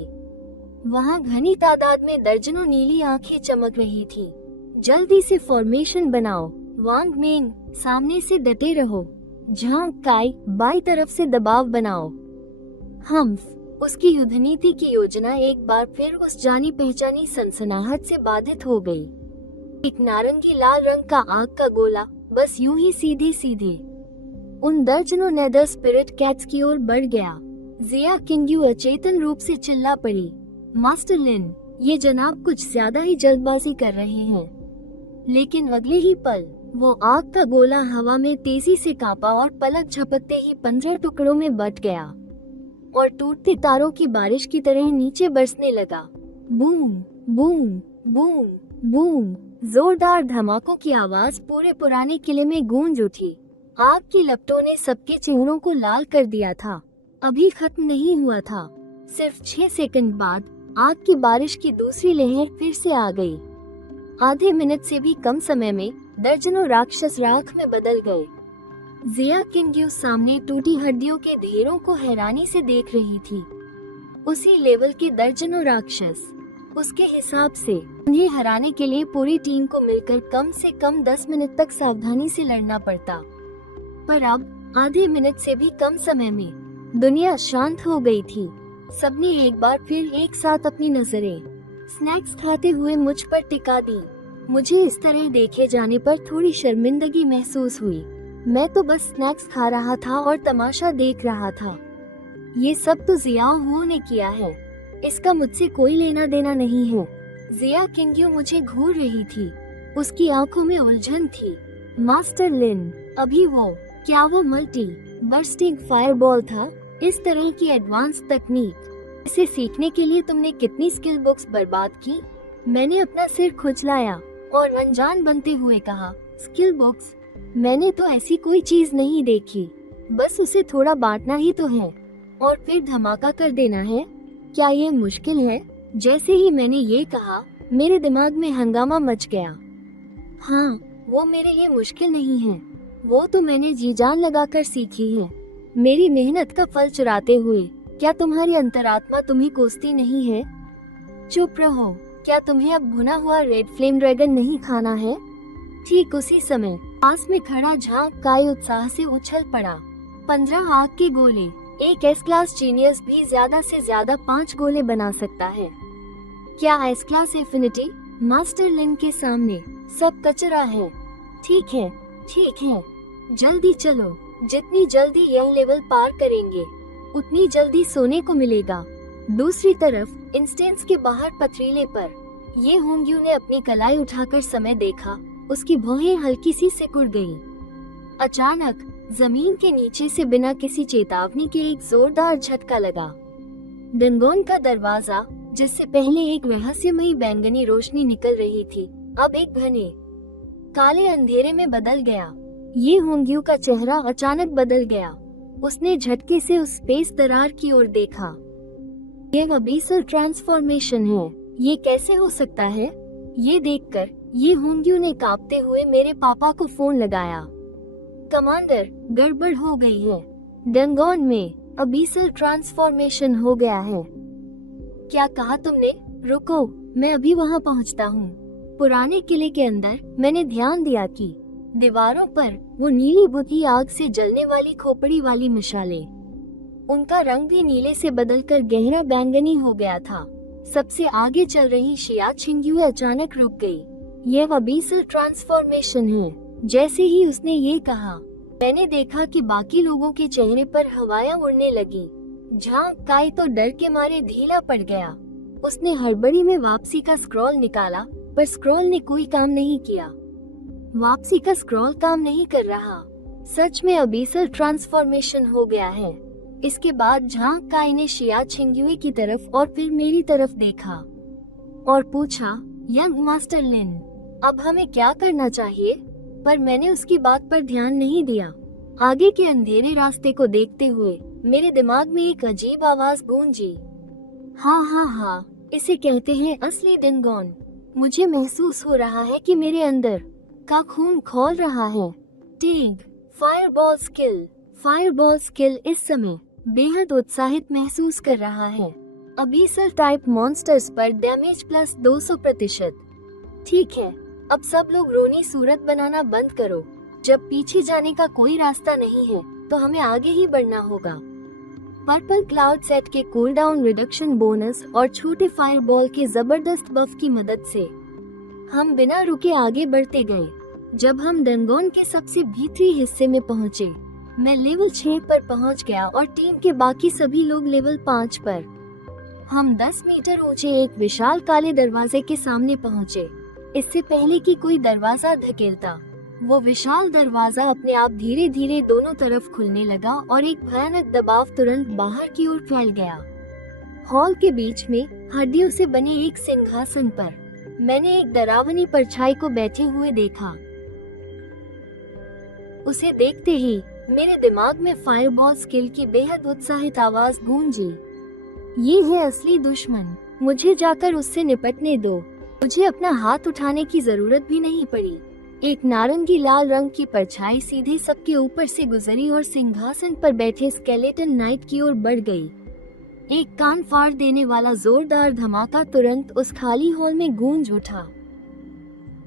वहाँ घनी तादाद में दर्जनों नीली आंखें चमक रही थी। जल्दी से फॉर्मेशन बनाओ, वांग मेंग सामने से डटे रहो, झांग काई बाई तरफ से दबाव बनाओ। उसकी युद्धनीति की योजना एक बार फिर उस जानी पहचानी सनसनाहट से बाधित हो गई। एक नारंगी लाल रंग का आग का गोला बस यूं ही सीधे सीधे उन दर्जनों नेदर स्पिरिट कैट्स की ओर बढ़ गया। जिया किंग्यू अचेतन रूप से चिल्ला पड़ी, मास्टर लिन, ये जनाब कुछ ज्यादा ही जल्दबाजी कर रहे हैं। लेकिन अगले ही पल वो आग का गोला हवा में तेजी से कांपा और पलक झपकते ही 15 टुकड़ों में बट गया और टूटते तारों की बारिश की तरह नीचे बरसने लगा। बूम बूम बूम बूम, जोरदार धमाकों की आवाज पूरे पुराने किले में गूंज उठी। आग की लपटों ने सबके चेहरों को लाल कर दिया था। अभी खत्म नहीं हुआ था। सिर्फ 6 सेकंड बाद आग की बारिश की दूसरी लहर फिर से आ गई। आधे मिनट से भी कम समय में दर्जनों राक्षस राख में बदल गए। जिया किंग्यू सामने टूटी हड्डियों के ढेरों को हैरानी से देख रही थी। उसी लेवल के दर्जनों राक्षस। उसके हिसाब से उन्हें हराने के लिए पूरी टीम को मिलकर कम से कम 10 मिनट तक सावधानी से लड़ना पड़ता। पर अब आधे मिनट से भी कम समय में दुनिया शांत हो गई थी। सबने एक बार फिर एक साथ अपनी नजरें स्नैक्स खाते हुए मुझ पर टिका दी। मुझे इस तरह देखे जाने पर थोड़ी शर्मिंदगी महसूस हुई। मैं तो बस स्नैक्स खा रहा था और तमाशा देख रहा था। ये सब तो जियाओ हू ने किया है, इसका मुझसे कोई लेना देना नहीं है। जिया किंग्यू मुझे घूर रही थी। उसकी आंखों में उलझन थी। मास्टर लिन, अभी वो, क्या वो मल्टी बर्स्टिंग फायरबॉल था? इस तरह की एडवांस तकनीक, इसे सीखने के लिए तुमने कितनी स्किल बुक्स बर्बाद की? मैंने अपना सिर खुजलाया और अनजान बनते हुए कहा, स्किल बुक्स? मैंने तो ऐसी कोई चीज नहीं देखी, बस उसे थोड़ा बांटना ही तो है और फिर धमाका कर देना है। क्या ये मुश्किल है? जैसे ही मैंने ये कहा, मेरे दिमाग में हंगामा मच गया। हाँ, वो मेरे लिए मुश्किल नहीं है, वो तो मैंने जी जान लगाकर सीखी है, मेरी मेहनत का फल चुराते हुए। क्या तुम्हारी अंतरात्मा तुम्हें कोसती नहीं है? चुप रहो, क्या तुम्हें अब भुना हुआ रेड फ्लेम ड्रैगन नहीं खाना है? ठीक उसी समय पास में खड़ा झांक काई उत्साह से उछल पड़ा। 15 आग के गोले, एक एस क्लास जीनियस भी ज्यादा से ज्यादा 5 गोले बना सकता है। क्या एस क्लास एफिनिटी? मास्टर लिन के सामने सब कचरा है। ठीक है, ठीक है, जल्दी चलो, जितनी जल्दी यह लेवल पार करेंगे उतनी जल्दी सोने को मिलेगा। दूसरी तरफ इंस्टेंस के बाहर पथरीले पर ये होंग्यू ने अपनी कलाई उठाकर समय देखा। उसकी भौहें हल्की सी सिकुड़ गईं। अचानक जमीन के नीचे से बिना किसी चेतावनी के एक जोरदार झटका लगा। डनगोन का दरवाजा, जिससे पहले एक रहस्यमयी बैंगनी रोशनी निकल रही थी, अब एक घने काले अंधेरे में बदल गया। ये होंग्यू का चेहरा अचानक बदल गया। उसने झटके से उस स्पेस दरार की ओर देखा। यह अबीसल ट्रांसफॉर्मेशन है, ये कैसे हो सकता है? ये देखकर ये होंग्यू ने कांपते हुए मेरे पापा को फोन लगाया। कमांडर, गड़बड़ हो गई है, डनगोन में अबीसल ट्रांसफॉर्मेशन हो गया है। क्या कहा तुमने? रुको, मैं अभी वहाँ पहुँचता हूँ। पुराने किले के अंदर मैंने ध्यान दिया कि दीवारों पर वो नीली बुझी आग से जलने वाली खोपड़ी वाली मिसालें, उनका रंग भी नीले से बदलकर गहरा बैंगनी हो गया था। सबसे आगे चल रही शिया छिंग्यू अचानक रुक गई। यह अबीसल ट्रांसफॉर्मेशन है। जैसे ही उसने ये कहा, मैंने देखा कि बाकी लोगों के चेहरे पर हवाएं उड़ने लगी। झांग काई तो डर के मारे ढीला पड़ गया। उसने हड़बड़ी में वापसी का स्क्रॉल निकाला, पर स्क्रॉल ने कोई काम नहीं किया। वापसी का स्क्रॉल काम नहीं कर रहा। सच में अबीसल ट्रांसफॉर्मेशन हो गया है। इसके बाद झांग काई ने शिया छिंग्युई की तरफ और फिर मेरी तरफ देखा और पूछा, यंग मास्टर लिन, अब हमें क्या करना चाहिए? पर मैंने उसकी बात पर ध्यान नहीं दिया। आगे के अंधेरे रास्ते को देखते हुए मेरे दिमाग में एक अजीब आवाज गूंजी। हाँ, इसे कहते हैं असली डनगोन। मुझे महसूस हो रहा है कि मेरे अंदर का खून खौल रहा है। टिग, फायरबॉल स्किल इस समय बेहद उत्साहित महसूस कर रहा है। अबीसल टाइप मॉन्स्टर्स पर डैमेज प्लस 200%। ठीक है, अब सब लोग रोनी सूरत बनाना बंद करो। जब पीछे जाने का कोई रास्ता नहीं है तो हमें आगे ही बढ़ना होगा। पर्पल क्लाउड सेट के कूल डाउन रिडक्शन बोनस और छोटे फायरबॉल के जबरदस्त बफ की मदद से हम बिना रुके आगे बढ़ते गए। जब हम डनगोन के सबसे भीतरी हिस्से में पहुंचे, मैं लेवल 6 पर पहुंच गया और टीम के बाकी सभी लोग लेवल 5 पर। हम 10 मीटर ऊंचे एक विशाल काले दरवाजे के सामने पहुंचे। इससे पहले कि कोई दरवाजा धकेलता, वो विशाल दरवाजा अपने आप धीरे धीरे दोनों तरफ खुलने लगा और एक भयानक दबाव तुरंत बाहर की ओर फैल गया। हॉल के बीच में हड्डियों से बने एक सिंहासन पर मैंने एक डरावनी परछाई को बैठे हुए देखा। उसे देखते ही मेरे दिमाग में फायरबॉल स्किल की बेहद उत्साहित आवाज गूंजी। ये है असली दुश्मन, मुझे जाकर उससे निपटने दो। मुझे अपना हाथ उठाने की जरूरत भी नहीं पड़ी। एक नारंगी लाल रंग की परछाई सीधे सबके ऊपर से गुजरी और सिंहासन पर बैठे स्केलेटन नाइट की ओर बढ़ गई। एक कान फाड़ देने वाला जोरदार धमाका तुरंत उस खाली हॉल में गूंज उठा।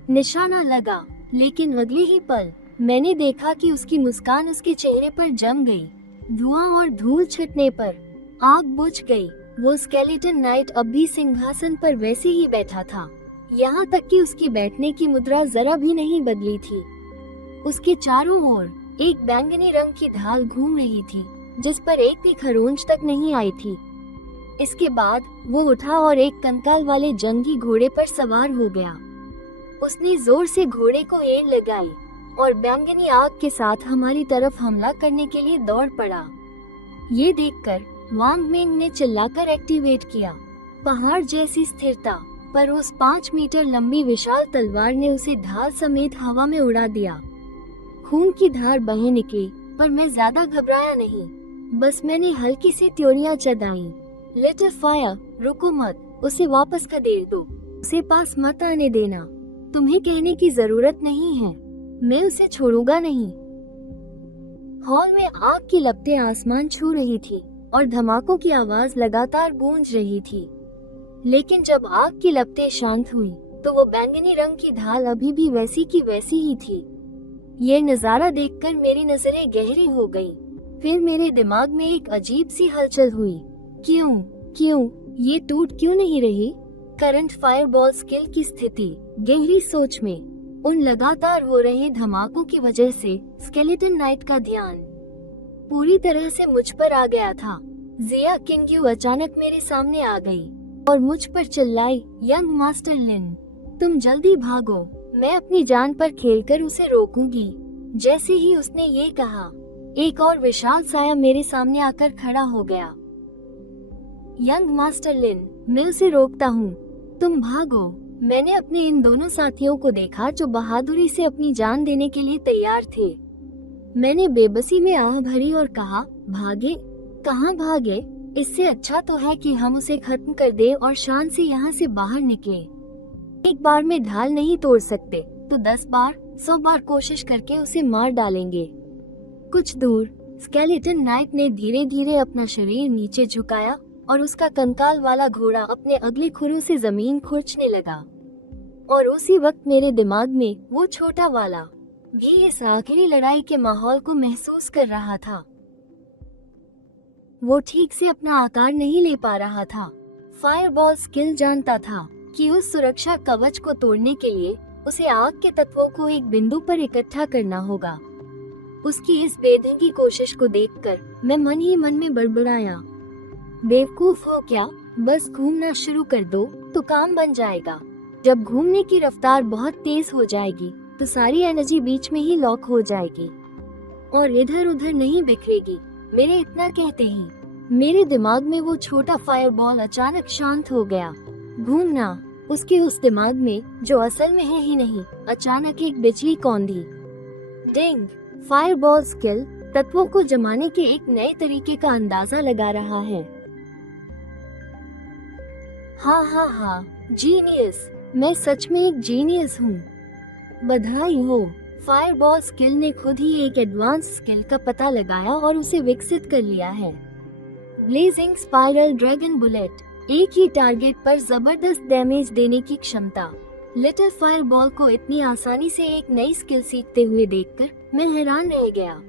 निशाना लगा, लेकिन अगले ही पल मैंने देखा कि उसकी मुस्कान उसके चेहरे पर जम गई। धुआं और धूल छिटने पर आग बुझ गई। वो स्केलेटन नाइट अब भी सिंहासन पर वैसे ही बैठा था, यहाँ तक कि उसकी बैठने की मुद्रा जरा भी नहीं बदली थी। उसके चारों ओर एक बैंगनी रंग की ढाल घूम रही थी, जिस पर एक भी खरोंच तक नहीं आई थी। इसके बाद वो उठा और एक कंकाल वाले जंगी घोड़े पर सवार हो गया। उसने जोर से घोड़े को एड़ लगाई और बैंगनी आग के साथ हमारी तरफ हमला करने के लिए दौड़ पड़ा। ये देखकर वांग मेंग ने चिल्लाकर एक्टिवेट किया। पहाड़ जैसी स्थिरता पर उस 5 मीटर लंबी विशाल तलवार ने उसे ढाल समेत हवा में उड़ा दिया। खून की धार बहे निकली, पर मैं ज्यादा घबराया नहीं। बस मैंने हल्की सी त्योरियां चढ़ाई। लिटिल फायर, रुको मत, उसे वापस खदेड़ दो, उसे पास मत आने देना। तुम्हें कहने की जरूरत नहीं है, मैं उसे छोड़ूंगा नहीं। हॉल में आग की लपटें आसमान छू रही थी और धमाकों की आवाज लगातार गूंज रही थी। लेकिन जब आग की लपटें शांत हुई तो वो बैंगनी रंग की ढाल अभी भी वैसी की वैसी ही थी। ये नजारा देखकर मेरी नजरें गहरी हो गई। फिर मेरे दिमाग में एक अजीब सी हलचल हुई। क्यों ये टूट क्यों नहीं रही? करंट फायरबॉल स्किल की स्थिति। गहरी सोच में उन लगातार हो रहे धमाकों की वजह से स्केलेटन नाइट का ध्यान पूरी तरह से मुझ पर आ गया था। जिया किंग्यू अचानक मेरे सामने आ गई और मुझ पर चिल्लाई, यंग मास्टर लिन, तुम जल्दी भागो, मैं अपनी जान पर खेलकर उसे रोकूंगी। जैसे ही उसने ये कहा, एक और विशाल साया मेरे सामने आकर खड़ा हो गया। यंग मास्टर लिन, मैं उसे रोकता हूँ, तुम भागो। मैंने अपने इन दोनों साथियों को देखा जो बहादुरी से अपनी जान देने के लिए तैयार थे। मैंने बेबसी में आह भरी और कहा, भागे? कहाँ भागे? इससे अच्छा तो है कि हम उसे खत्म कर दें और शान से यहाँ से बाहर निकले। एक बार में ढाल नहीं तोड़ सकते तो 10 बार 100 बार कोशिश करके उसे मार डालेंगे। कुछ दूर स्केलेटन नाइट ने धीरे धीरे अपना शरीर नीचे झुकाया और उसका कंकाल वाला घोड़ा अपने अगले खुरों से जमीन खुरचने लगा। और उसी वक्त मेरे दिमाग में वो छोटा वाला भी इस आखिरी लड़ाई के माहौल को महसूस कर रहा था। वो ठीक से अपना आकार नहीं ले पा रहा था। फायरबॉल स्किल जानता था कि उस सुरक्षा कवच को तोड़ने के लिए उसे आग के तत्वों को एक बिंदु पर इकट्ठा करना होगा। उसकी इस बेढंगी कोशिश को देखकर मैं मन ही मन में बड़बड़ाया, बेवकूफ हो क्या? बस घूमना शुरू कर दो तो काम बन जाएगा। जब घूमने की रफ्तार बहुत तेज हो जाएगी तो सारी एनर्जी बीच में ही लॉक हो जाएगी और इधर उधर नहीं बिखरेगी। मेरे इतना कहते ही मेरे दिमाग में वो छोटा फायरबॉल अचानक शांत हो गया। घूमना, उसके उस दिमाग में जो असल में है ही नहीं, अचानक एक बिजली कौंधी। डिंग! फायरबॉल स्किल तत्वों को जमाने के एक नए तरीके का अंदाजा लगा रहा है। हाँ, जीनियस! मैं सच में एक जीनियस हूँ। बधाई हो! फायरबॉल स्किल ने खुद ही एक एडवांस स्किल का पता लगाया और उसे विकसित कर लिया है। ब्लेजिंग स्पाइरल ड्रैगन बुलेट, एक ही टारगेट पर जबरदस्त डैमेज देने की क्षमता। लिटिल फायरबॉल को इतनी आसानी से एक नई स्किल सीखते हुए देखकर मैं हैरान रह गया।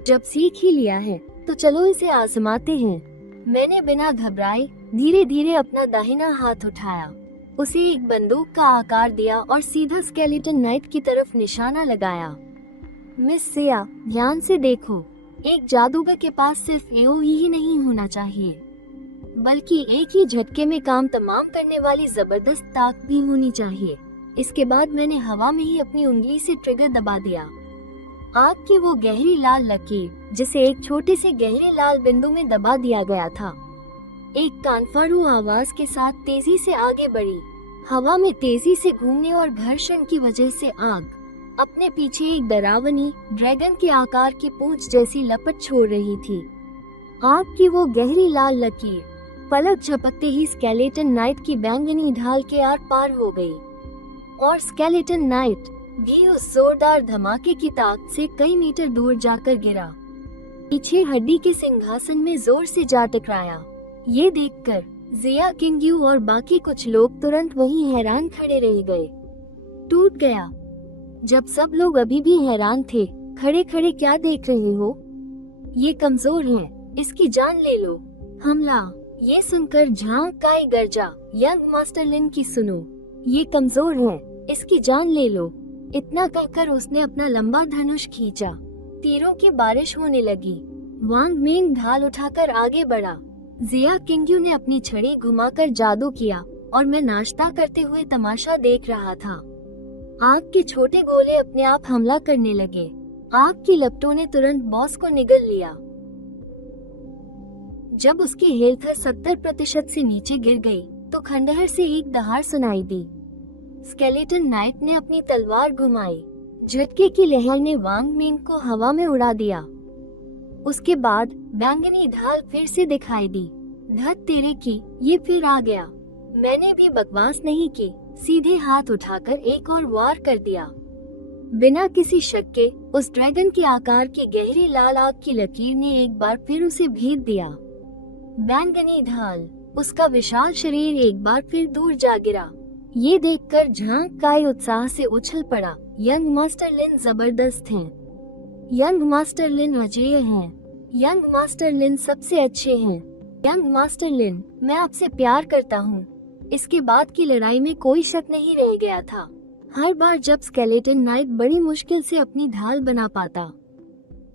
जब सीख ही लिया है तो चलो इसे आजमाते हैं। मैंने बिना घबराए धीरे धीरे अपना दाहिना हाथ उठाया, उसे एक बंदूक का आकार दिया और सीधा स्केलेटन नाइट की तरफ निशाना लगाया। मिस सिया, ध्यान से देखो, एक जादूगर के पास सिर्फ एओई ही नहीं होना चाहिए, बल्कि एक ही झटके में काम तमाम करने वाली जबरदस्त ताकत भी होनी चाहिए। इसके बाद मैंने हवा में ही अपनी उंगली से ट्रिगर दबा दिया। आग की वो गहरी लाल लकीर जिसे एक छोटे से गहरे लाल बिंदु में दबा दिया गया था, एक कानफाड़ू आवाज के साथ तेजी से आगे बढ़ी। हवा में तेजी से घूमने और घर्षण की वजह से आग अपने पीछे एक डरावनी ड्रैगन के आकार की पूंछ जैसी लपट छोड़ रही थी। आग की वो गहरी लाल लकीर पलक झपकते ही स्केलेटन नाइट की बैंगनी ढाल के आर पार हो गई और स्केलेटन नाइट भी उस जोरदार धमाके की ताकत से कई मीटर दूर जाकर गिरा। पीछे हड्डी के सिंहासन में जोर से जा टकराया। ये देखकर जिया किंग्यू और बाकी कुछ लोग तुरंत वहीं हैरान खड़े रह गए। टूट गया। जब सब लोग अभी भी हैरान थे, खड़े खड़े क्या देख रहे हो? ये कमजोर है, इसकी जान ले लो। हमला! ये सुनकर झांक काई गर्जा, यंग मास्टर लिन की सुनो, ये कमजोर है, इसकी जान ले लो। इतना कहकर उसने अपना लंबा धनुष खींचा। तीरों की बारिश होने लगी। वांग मेंग ढाल उठाकर आगे बढ़ा। जिया किंग्यू ने अपनी छड़ी घुमाकर जादू किया और मैं नाश्ता करते हुए तमाशा देख रहा था। आग के छोटे गोले अपने आप हमला करने लगे। आग की लपटों ने तुरंत बॉस को निगल लिया। जब उसकी हेल्थ 70% से नीचे गिर गई, तो खंडहर से एक दहाड़ सुनाई दी। स्केलेटन नाइट ने अपनी तलवार घुमाई। झटके की लहर ने वांग मिन को हवा में उड़ा दिया। उसके बाद बैंगनी ढाल फिर से दिखाई दी। धत तेरे की, ये फिर आ गया। मैंने भी बकवास नहीं की, सीधे हाथ उठाकर एक और वार कर दिया। बिना किसी शक के उस ड्रैगन के आकार की गहरी लाल आग की लकीर ने एक बार फिर उसे भेद दिया। बैंगनी ढाल, उसका विशाल शरीर एक बार फिर दूर जा गिरा। ये देखकर झांग काई उत्साह से उछल पड़ा। यंग मास्टर लिन जबरदस्त हैं। यंग मास्टर लिन अजेय हैं। यंग मास्टर लिन सबसे अच्छे हैं। यंग मास्टर लिन, मैं आपसे प्यार करता हूँ। इसके बाद की लड़ाई में कोई शक नहीं रह गया था। हर बार जब स्केलेटन नाइट बड़ी मुश्किल से अपनी ढाल बना पाता,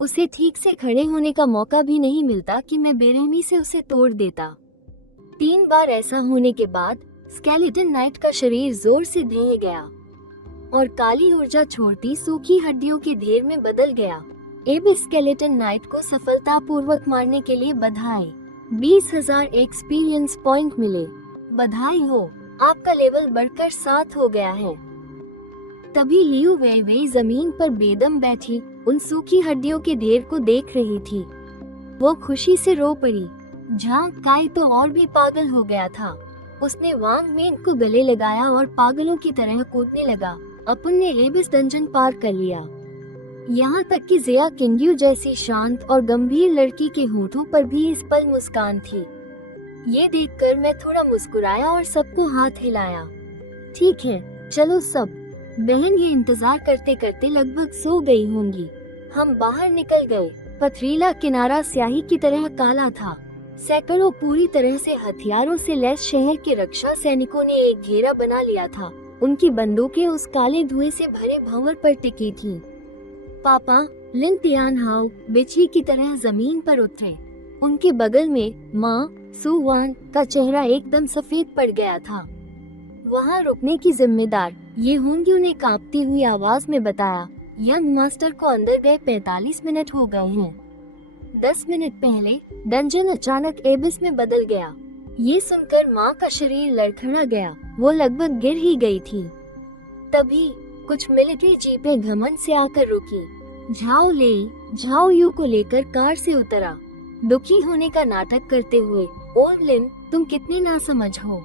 उसे ठीक से खड़े होने का मौका भी नहीं मिलता कि मैं बेरहमी से उसे तोड़ देता। 3 बार ऐसा होने के बाद स्केलेटन नाइट का शरीर जोर से ढह गया और काली ऊर्जा छोड़ती सूखी हड्डियों के ढेर में बदल गया। एबी स्केलेटन नाइट को सफलतापूर्वक मारने के लिए बधाई। 20,000 एक्सपीरियंस पॉइंट मिले। बधाई हो, आपका लेवल बढ़कर 7 हो गया है। तभी लियू वेई जमीन पर बेदम बैठी उन सूखी हड्डियों के ढेर को देख रही थी। वो खुशी से रो पड़ी। झांग काई तो और भी पागल हो गया था। उसने वांग मिन को गले लगाया और पागलों की तरह कूदने लगा। अपन ने एबिस डंजन पार कर लिया। यहाँ तक कि जिया किंग्यू जैसी शांत और गंभीर लड़की के होठों पर भी इस पल मुस्कान थी। ये देखकर मैं थोड़ा मुस्कुराया और सबको हाथ हिलाया। ठीक है, चलो सब। बहन ये इंतजार करते करते लगभग सो गई होंगी। हम बाहर निकल गए। पथरीला किनारा स्याही की तरह काला था। सैकड़ों पूरी तरह से हथियारों से लैस शहर के रक्षा सैनिकों ने एक घेरा बना लिया था। उनकी बंदूकें उस काले धुएं से भरे भंवर पर टिकी थीं। पापा, लिन तियानहाओ बिच्छी की तरह जमीन पर उतरे। उनके बगल में माँ सु वान का चेहरा एकदम सफेद पड़ गया था। वहाँ रुकने की जिम्मेदार ये होंग्यू ने कांपती हुई आवाज में बताया। यंग मास्टर को अंदर गए 45 मिनट हो गए हैं। 10 मिनट पहले डंजन अचानक एबिस में बदल गया। ये सुनकर माँ का शरीर लड़खड़ा गया। वो लगभग गिर ही गई थी। तभी कुछ मिलिट्री जीपें घमंड से आकर रुकी। झाओ लेई झाओ यू को लेकर कार से उतरा, दुखी होने का नाटक करते हुए। ओह लिन, तुम कितनी नासमझ हो।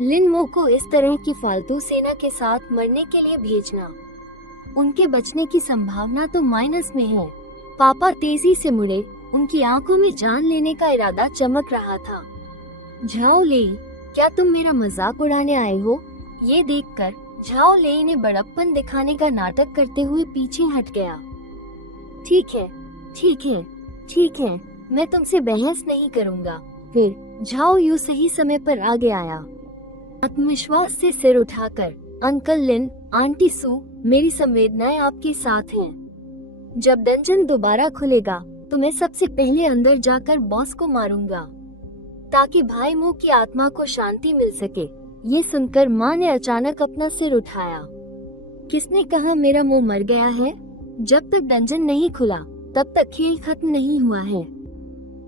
लिन मो को इस तरह की फालतू सेना के साथ मरने के लिए भेजना, उनके बचने की संभावना तो माइनस में है। पापा तेजी से मुड़े। उनकी आंखों में जान लेने का इरादा चमक रहा था। झाओ लेई, क्या तुम मेरा मजाक उड़ाने आए हो? ये देखकर झाओ लेई ने बड़प्पन दिखाने का नाटक करते हुए पीछे हट गया। ठीक है, ठीक है, ठीक है, मैं तुमसे बहस नहीं करूंगा। फिर झाओ यू सही समय पर आगे आया, आत्मविश्वास से सिर उठाकर। अंकल लिन, आंटी सू, मेरी संवेदनाएं आपके साथ हैं। जब डंजन दोबारा खुलेगा तो मैं सबसे पहले अंदर जाकर बॉस को मारूंगा, ताकि भाई मो की आत्मा को शांति मिल सके। ये सुनकर माँ ने अचानक अपना सिर उठाया। किसने कहा मेरा मुंह मर गया है? जब तक डंजन नहीं खुला तब तक खेल खत्म नहीं हुआ है।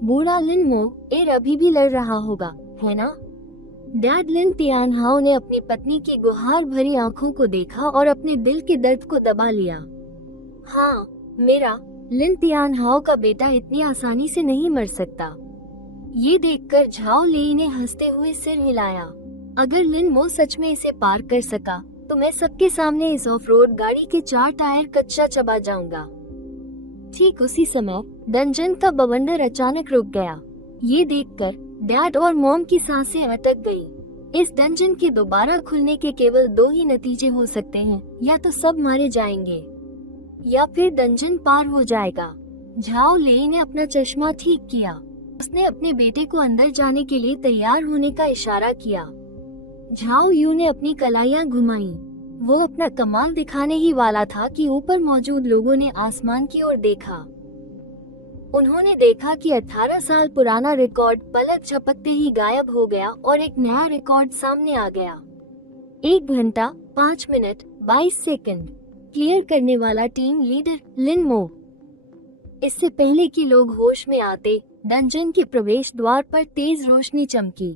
बूढ़ा लिन मो एर अभी भी लड़ रहा होगा, है ना? डैड लिन तियानहाओ ने अपनी पत्नी की गुहार भरी आंखों को देखा और अपने दिल के दर्द को दबा लिया। हाँ, मेरा लिन तियानहाओ का बेटा इतनी आसानी से नहीं मर सकता। ये देखकर झाओ लेई ने हंसते हुए सिर हिलाया। अगर लिन मो सच में इसे पार कर सका तो मैं सबके सामने इस ऑफ रोड गाड़ी के 4 टायर कच्चा चबा जाऊंगा। ठीक उसी समय डंजन का बवंडर अचानक रुक गया। ये देखकर डैड और मॉम की सांसें अटक गई। इस डंजन के दोबारा खुलने के केवल 2 ही नतीजे हो सकते हैं, या तो सब मारे जाएंगे या फिर डंजन पार हो जाएगा। झाओ लेई ने अपना चश्मा ठीक किया। उसने अपने बेटे को अंदर जाने के लिए तैयार होने का इशारा किया। झाओ यू ने अपनी कलाइयां घुमाई। वो अपना कमाल दिखाने ही वाला था कि ऊपर मौजूद लोगों ने आसमान की ओर देखा। उन्होंने देखा कि 18 साल पुराना रिकॉर्ड पलक झपकते ही गायब हो गया और एक नया रिकॉर्ड सामने आ गया। 1 घंटा 5 मिनट 22 सेकंड। क्लियर करने वाला टीम लीडर लिन मो। इससे पहले कि लोग होश में आते, डंजन के प्रवेश द्वार पर तेज रोशनी चमकी।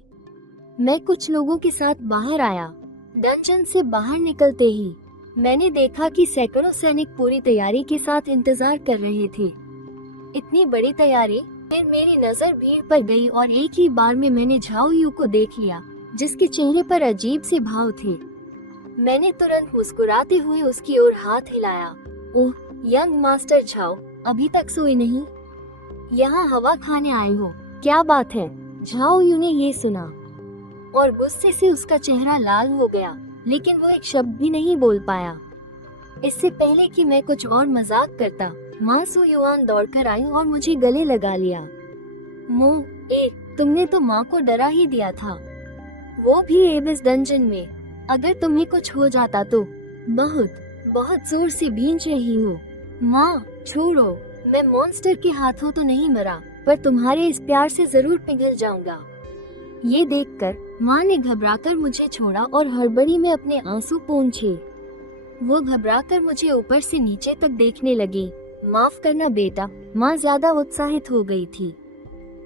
मैं कुछ लोगों के साथ बाहर आया। डंजन से बाहर निकलते ही मैंने देखा कि सैकड़ों सैनिक पूरी तैयारी के साथ इंतजार कर रहे थे। इतनी बड़ी तैयारी। फिर मेरी नजर भीड़ पर गई और एक ही बार में मैंने झाओ यू को देख लिया, जिसके चेहरे पर अजीब से भाव थे। मैंने तुरंत मुस्कुराते हुए उसकी ओर हाथ हिलाया। ओह, यंग मास्टर झाओ, अभी तक सोए नहीं? यहाँ हवा खाने आए हो? क्या बात है? झाओ यू ने ये सुना और गुस्से से उसका चेहरा लाल हो गया, लेकिन वो एक शब्द भी नहीं बोल पाया। इससे पहले कि मैं कुछ और मजाक करता, माँ सु युआन दौड़कर आई और मुझे गले लगा लिया। मो, तुमने तो माँ को डरा ही दिया था, वो भी एबिस डंजन में। अगर तुम्हें कुछ हो जाता तो? बहुत बहुत जोर से भींच रही हो। माँ छोड़ो, मैं मॉन्स्टर के हाथों तो नहीं मरा, पर तुम्हारे इस प्यार से जरूर पिघल जाऊंगा। ये देखकर माँ ने घबराकर मुझे छोड़ा और हड़बड़ी में अपने आंसू पोंछे। वो घबराकर मुझे ऊपर से नीचे तक देखने लगी। माफ करना बेटा, माँ ज्यादा उत्साहित हो गई थी।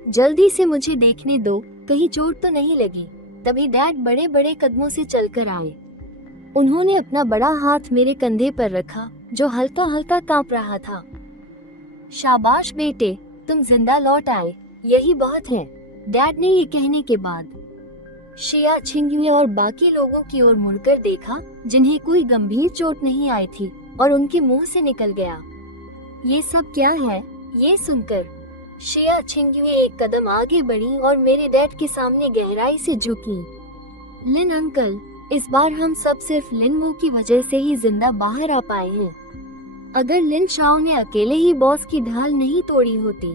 जल्दी से मुझे देखने दो, कहीं चोट तो नहीं लगी। तभी डैड बड़े बड़े कदमों से चलकर आए। उन्होंने अपना बड़ा हाथ मेरे कंधे पर रखा, जो हल्का हल्का कांप रहा था। शाबाश बेटे, तुम जिंदा लौट आए, यही बहुत है, डैड ने ये कहने के बाद शिया छिंगयुए और बाकी लोगों की ओर मुड़कर देखा, जिन्हें कोई गंभीर चोट नहीं आई थी, और उनके मुंह से निकल गया, ये सब क्या है? ये सुनकर शिया छिंगयुए एक कदम आगे बढ़ी और मेरे डैड के सामने गहराई से झुकी। लिन अंकल, इस बार हम सब सिर्फ लिन मो की वजह से ही जिंदा बाहर आ पाए हैं। अगर लिन शाओ ने अकेले ही बॉस की ढाल नहीं तोड़ी होती,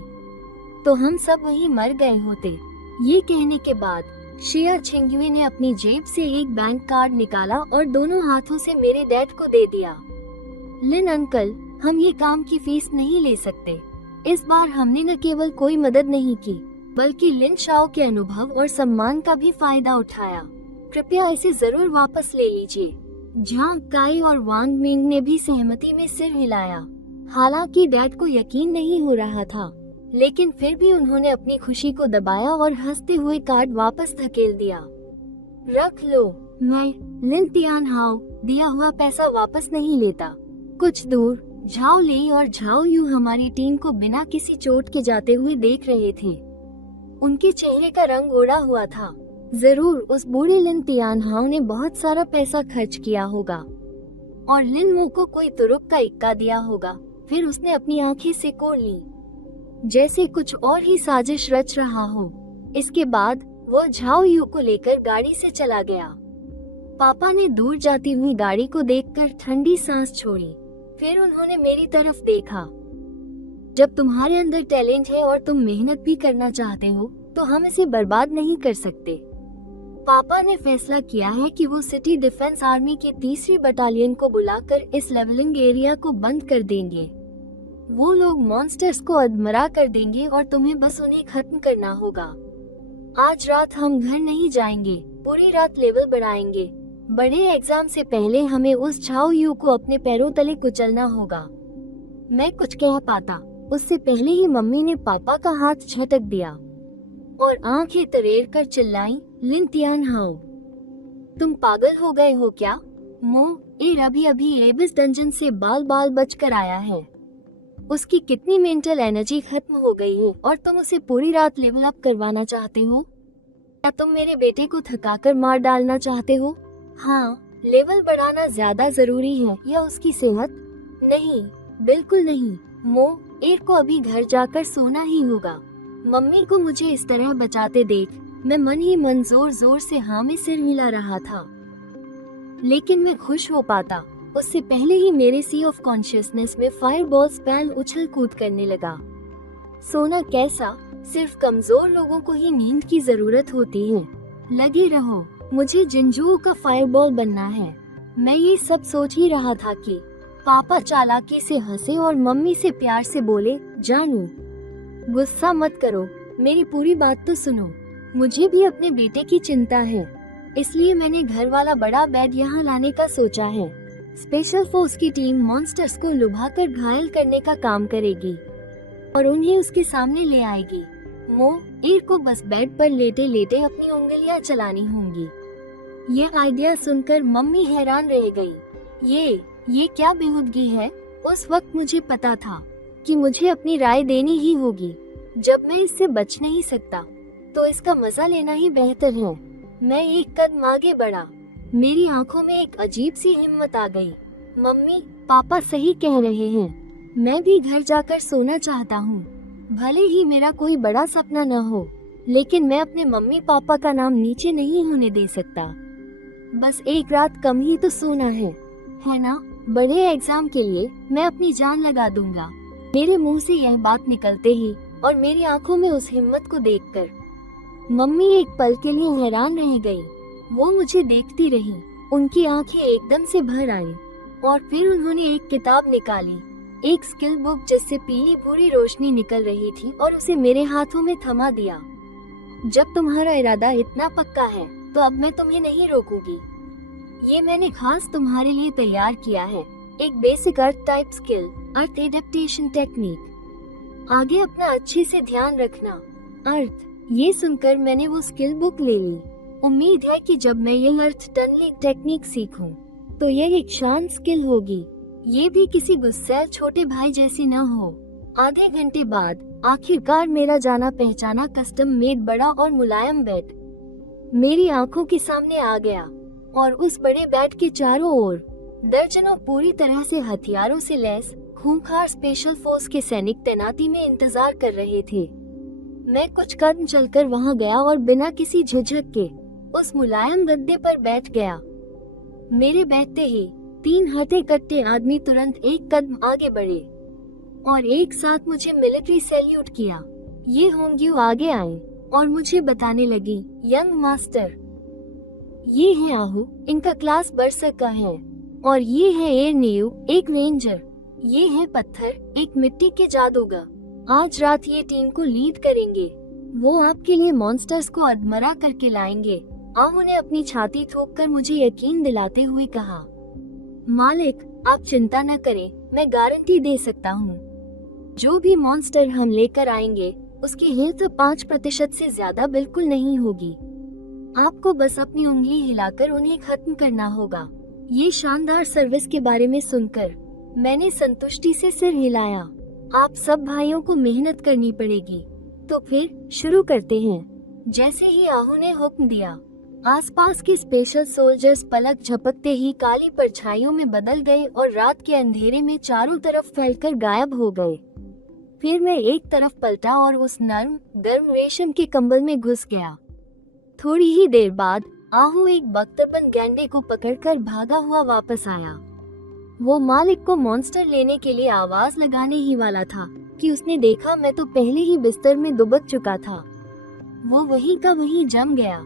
तो हम सब वहीं मर गए होते। ये कहने के बाद शिया छिंगयुए ने अपनी जेब से एक बैंक कार्ड निकाला और दोनों हाथों से मेरे डैड को दे दिया। लिन अंकल, हम ये काम की फीस नहीं ले सकते। इस बार हमने न केवल कोई मदद नहीं की, बल्कि लिन शाओ के अनुभव और सम्मान का भी फायदा उठाया। कृपया इसे जरूर वापस ले लीजिए। झांग काई और वांग मिंग ने भी सहमति में सिर हिलाया। हालांकि डैड को यकीन नहीं हो रहा था, लेकिन फिर भी उन्होंने अपनी खुशी को दबाया और हंसते हुए कार्ड वापस धकेल दिया। रख लो, मैं लिन तियान हाओ दिया हुआ पैसा वापस नहीं लेता। कुछ दूर झाओ ले और झाओ यू हमारी टीम को बिना किसी चोट के जाते हुए देख रहे थे। उनके चेहरे का रंग उड़ा हुआ था। जरूर उस बूढ़े लिन तियान हाओ ने बहुत सारा पैसा खर्च किया होगा और लिन मो को कोई तुरुप का इक्का दिया होगा। फिर उसने अपनी आंखें सिकोड़ ली, जैसे कुछ और ही साजिश रच रहा हो। इसके बाद वो झाओ यू को लेकर गाड़ी से चला गया। पापा ने दूर जाती हुई गाड़ी को देखकर ठंडी सांस छोड़ी। फिर उन्होंने मेरी तरफ देखा। जब तुम्हारे अंदर टैलेंट है और तुम मेहनत भी करना चाहते हो, तो हम इसे बर्बाद नहीं कर सकते। पापा ने फैसला किया है कि वो सिटी डिफेंस आर्मी के 3री बटालियन को बुलाकर इस लेवलिंग एरिया को बंद कर देंगे। वो लोग मॉन्स्टर्स को अधमरा कर देंगे और तुम्हें बस उन्हें खत्म करना होगा। आज रात हम घर नहीं जाएंगे, पूरी रात लेवल बढ़ाएंगे। बड़े एग्जाम से पहले हमें उस झाओ यू को अपने पैरों तले कुचलना होगा। मैं कुछ कह पाता, उससे पहले ही मम्मी ने पापा का हाथ झटक दिया और आंखें तरेर कर चिल्लाई, लिन तियान हाओ, तुम पागल हो गए हो क्या? मो, अभी अभी एबिस डंजन से बाल बाल बचकर आया है। उसकी कितनी मेंटल एनर्जी खत्म हो गई है और तुम उसे पूरी रात लेवल अप करवाना चाहते हो? क्या तुम मेरे बेटे को थकाकर मार डालना चाहते हो? हाँ, लेवल बढ़ाना ज्यादा जरूरी है या उसकी सेहत? नहीं, बिल्कुल नहीं। मो, को अभी घर जाकर सोना ही होगा। मम्मी को मुझे इस तरह बचाते देख मैं मन ही मन जोर जोर से हाँ में सिर हिला रहा था। लेकिन मैं खुश हो पाता, उससे पहले ही मेरे सी ऑफ कॉन्शियसनेस में फायरबॉल स्पेल उछल कूद करने लगा। सोना कैसा? सिर्फ कमजोर लोगों को ही नींद की जरूरत होती है। लगे रहो, मुझे जिंजू का फायरबॉल बनना है। मैं ये सब सोच ही रहा था कि पापा चालाकी से हंसे और मम्मी से प्यार से बोले, जानू गुस्सा मत करो, मेरी पूरी बात तो सुनो। मुझे भी अपने बेटे की चिंता है, इसलिए मैंने घर वाला बड़ा बेड यहाँ लाने का सोचा है। स्पेशल फोर्स की टीम मॉन्स्टर्स को लुभाकर घायल करने का काम करेगी और उन्हें उसके सामने ले आएगी। एर को बस बेड पर लेटे लेटे अपनी उंगलियां चलानी होंगी। यह आइडिया सुनकर मम्मी हैरान रह गई। ये क्या बेहूदगी है। उस वक्त मुझे पता था कि मुझे अपनी राय देनी ही होगी। जब मैं इससे बच नहीं सकता तो इसका मजा लेना ही बेहतर है। मैं एक कदम आगे बढ़ा। मेरी आंखों में एक अजीब सी हिम्मत आ गई। मम्मी पापा सही कह रहे हैं। मैं भी घर जाकर सोना चाहता हूँ। भले ही मेरा कोई बड़ा सपना न हो, लेकिन मैं अपने मम्मी पापा का नाम नीचे नहीं होने दे सकता। बस एक रात कम ही तो सोना है ना। बड़े एग्जाम के लिए मैं अपनी जान लगा दूंगा। मेरे मुंह से यह बात निकलते ही और मेरी आंखों में उस हिम्मत को देखकर मम्मी एक पल के लिए हैरान रह गई। वो मुझे देखती रही। उनकी आंखें एकदम से भर आईं और फिर उन्होंने एक किताब निकाली, एक स्किल बुक जिससे पीली पूरी रोशनी निकल रही थी, और उसे मेरे हाथों में थमा दिया। जब तुम्हारा इरादा इतना पक्का है तो अब मैं तुम्हें नहीं रोकूंगी। ये मैंने खास तुम्हारे लिए तैयार किया है, एक बेसिक अर्थ टाइप स्किल, अर्थ एडेप्टेशन टेक्निक। आगे अपना अच्छे से ध्यान रखना। अर्थ। ये सुनकर मैंने वो स्किल बुक ले ली। उम्मीद है कि जब मैं ये अर्थ टनलिंग टेक्निक सीखूं तो यह एक शान स्किल होगी। ये भी किसी गुस्सैल छोटे भाई जैसी न हो। आधे घंटे बाद आखिरकार मेरा जाना पहचाना कस्टम मेड बड़ा और मुलायम बेड मेरी आंखों के सामने आ गया, और उस बड़े बेड के चारों ओर दर्जनों पूरी तरह से हथियारों से लैस खूंखार स्पेशल फोर्स के सैनिक तैनाती में इंतजार कर रहे थे। मैं कुछ कदम चलकर वहां गया और बिना किसी झिझक के उस मुलायम गद्दे पर बैठ गया। मेरे बैठते ही 3 हटे कट्टे आदमी तुरंत एक कदम आगे बढ़े और एक साथ मुझे मिलिट्री सैल्यूट किया। ये होंग्यू आगे आए और मुझे बताने लगी, यंग मास्टर, ये है आहू, इनका क्लास बरसक का है, और ये है एर नीयू, एक रेंजर। ये है पत्थर, एक मिट्टी के जादूगर। आज रात ये टीम को लीड करेंगे। वो आपके लिए मॉन्स्टर्स को अधमरा करके लाएंगे। आहू ने अपनी छाती ठोककर मुझे यकीन दिलाते हुए कहा। मालिक, आप चिंता न करें, मैं गारंटी दे सकता हूँ। जो भी मॉन्स्टर हम लेकर आएंगे उसकी हेल्थ 5% से ज्यादा बिल्कुल नहीं होगी। आपको बस अपनी उंगली हिलाकर उन्हें खत्म करना होगा। ये शानदार सर्विस के बारे में सुनकर मैंने संतुष्टि से सिर हिलाया। आप सब भाइयों को मेहनत करनी पड़ेगी। तो फिर शुरू करते हैं। जैसे ही आहू ने हुक्म दिया, आसपास के स्पेशल सोल्जर्स पलक झपकते ही काली परछाइयों में बदल गए और रात के अंधेरे में चारों तरफ फैलकर गायब हो गए। फिर मैं एक तरफ पलटा और उस नर्म गर्म रेशम के कंबल में घुस गया। थोड़ी ही देर बाद आहू एक बख्तरबंद गैंडे को पकड़कर भागा हुआ वापस आया। वो मालिक को मॉन्स्टर लेने के लिए आवाज लगाने ही वाला था कि उसने देखा मैं तो पहले ही बिस्तर में दुबक चुका था। वो वहीं का वहीं जम गया।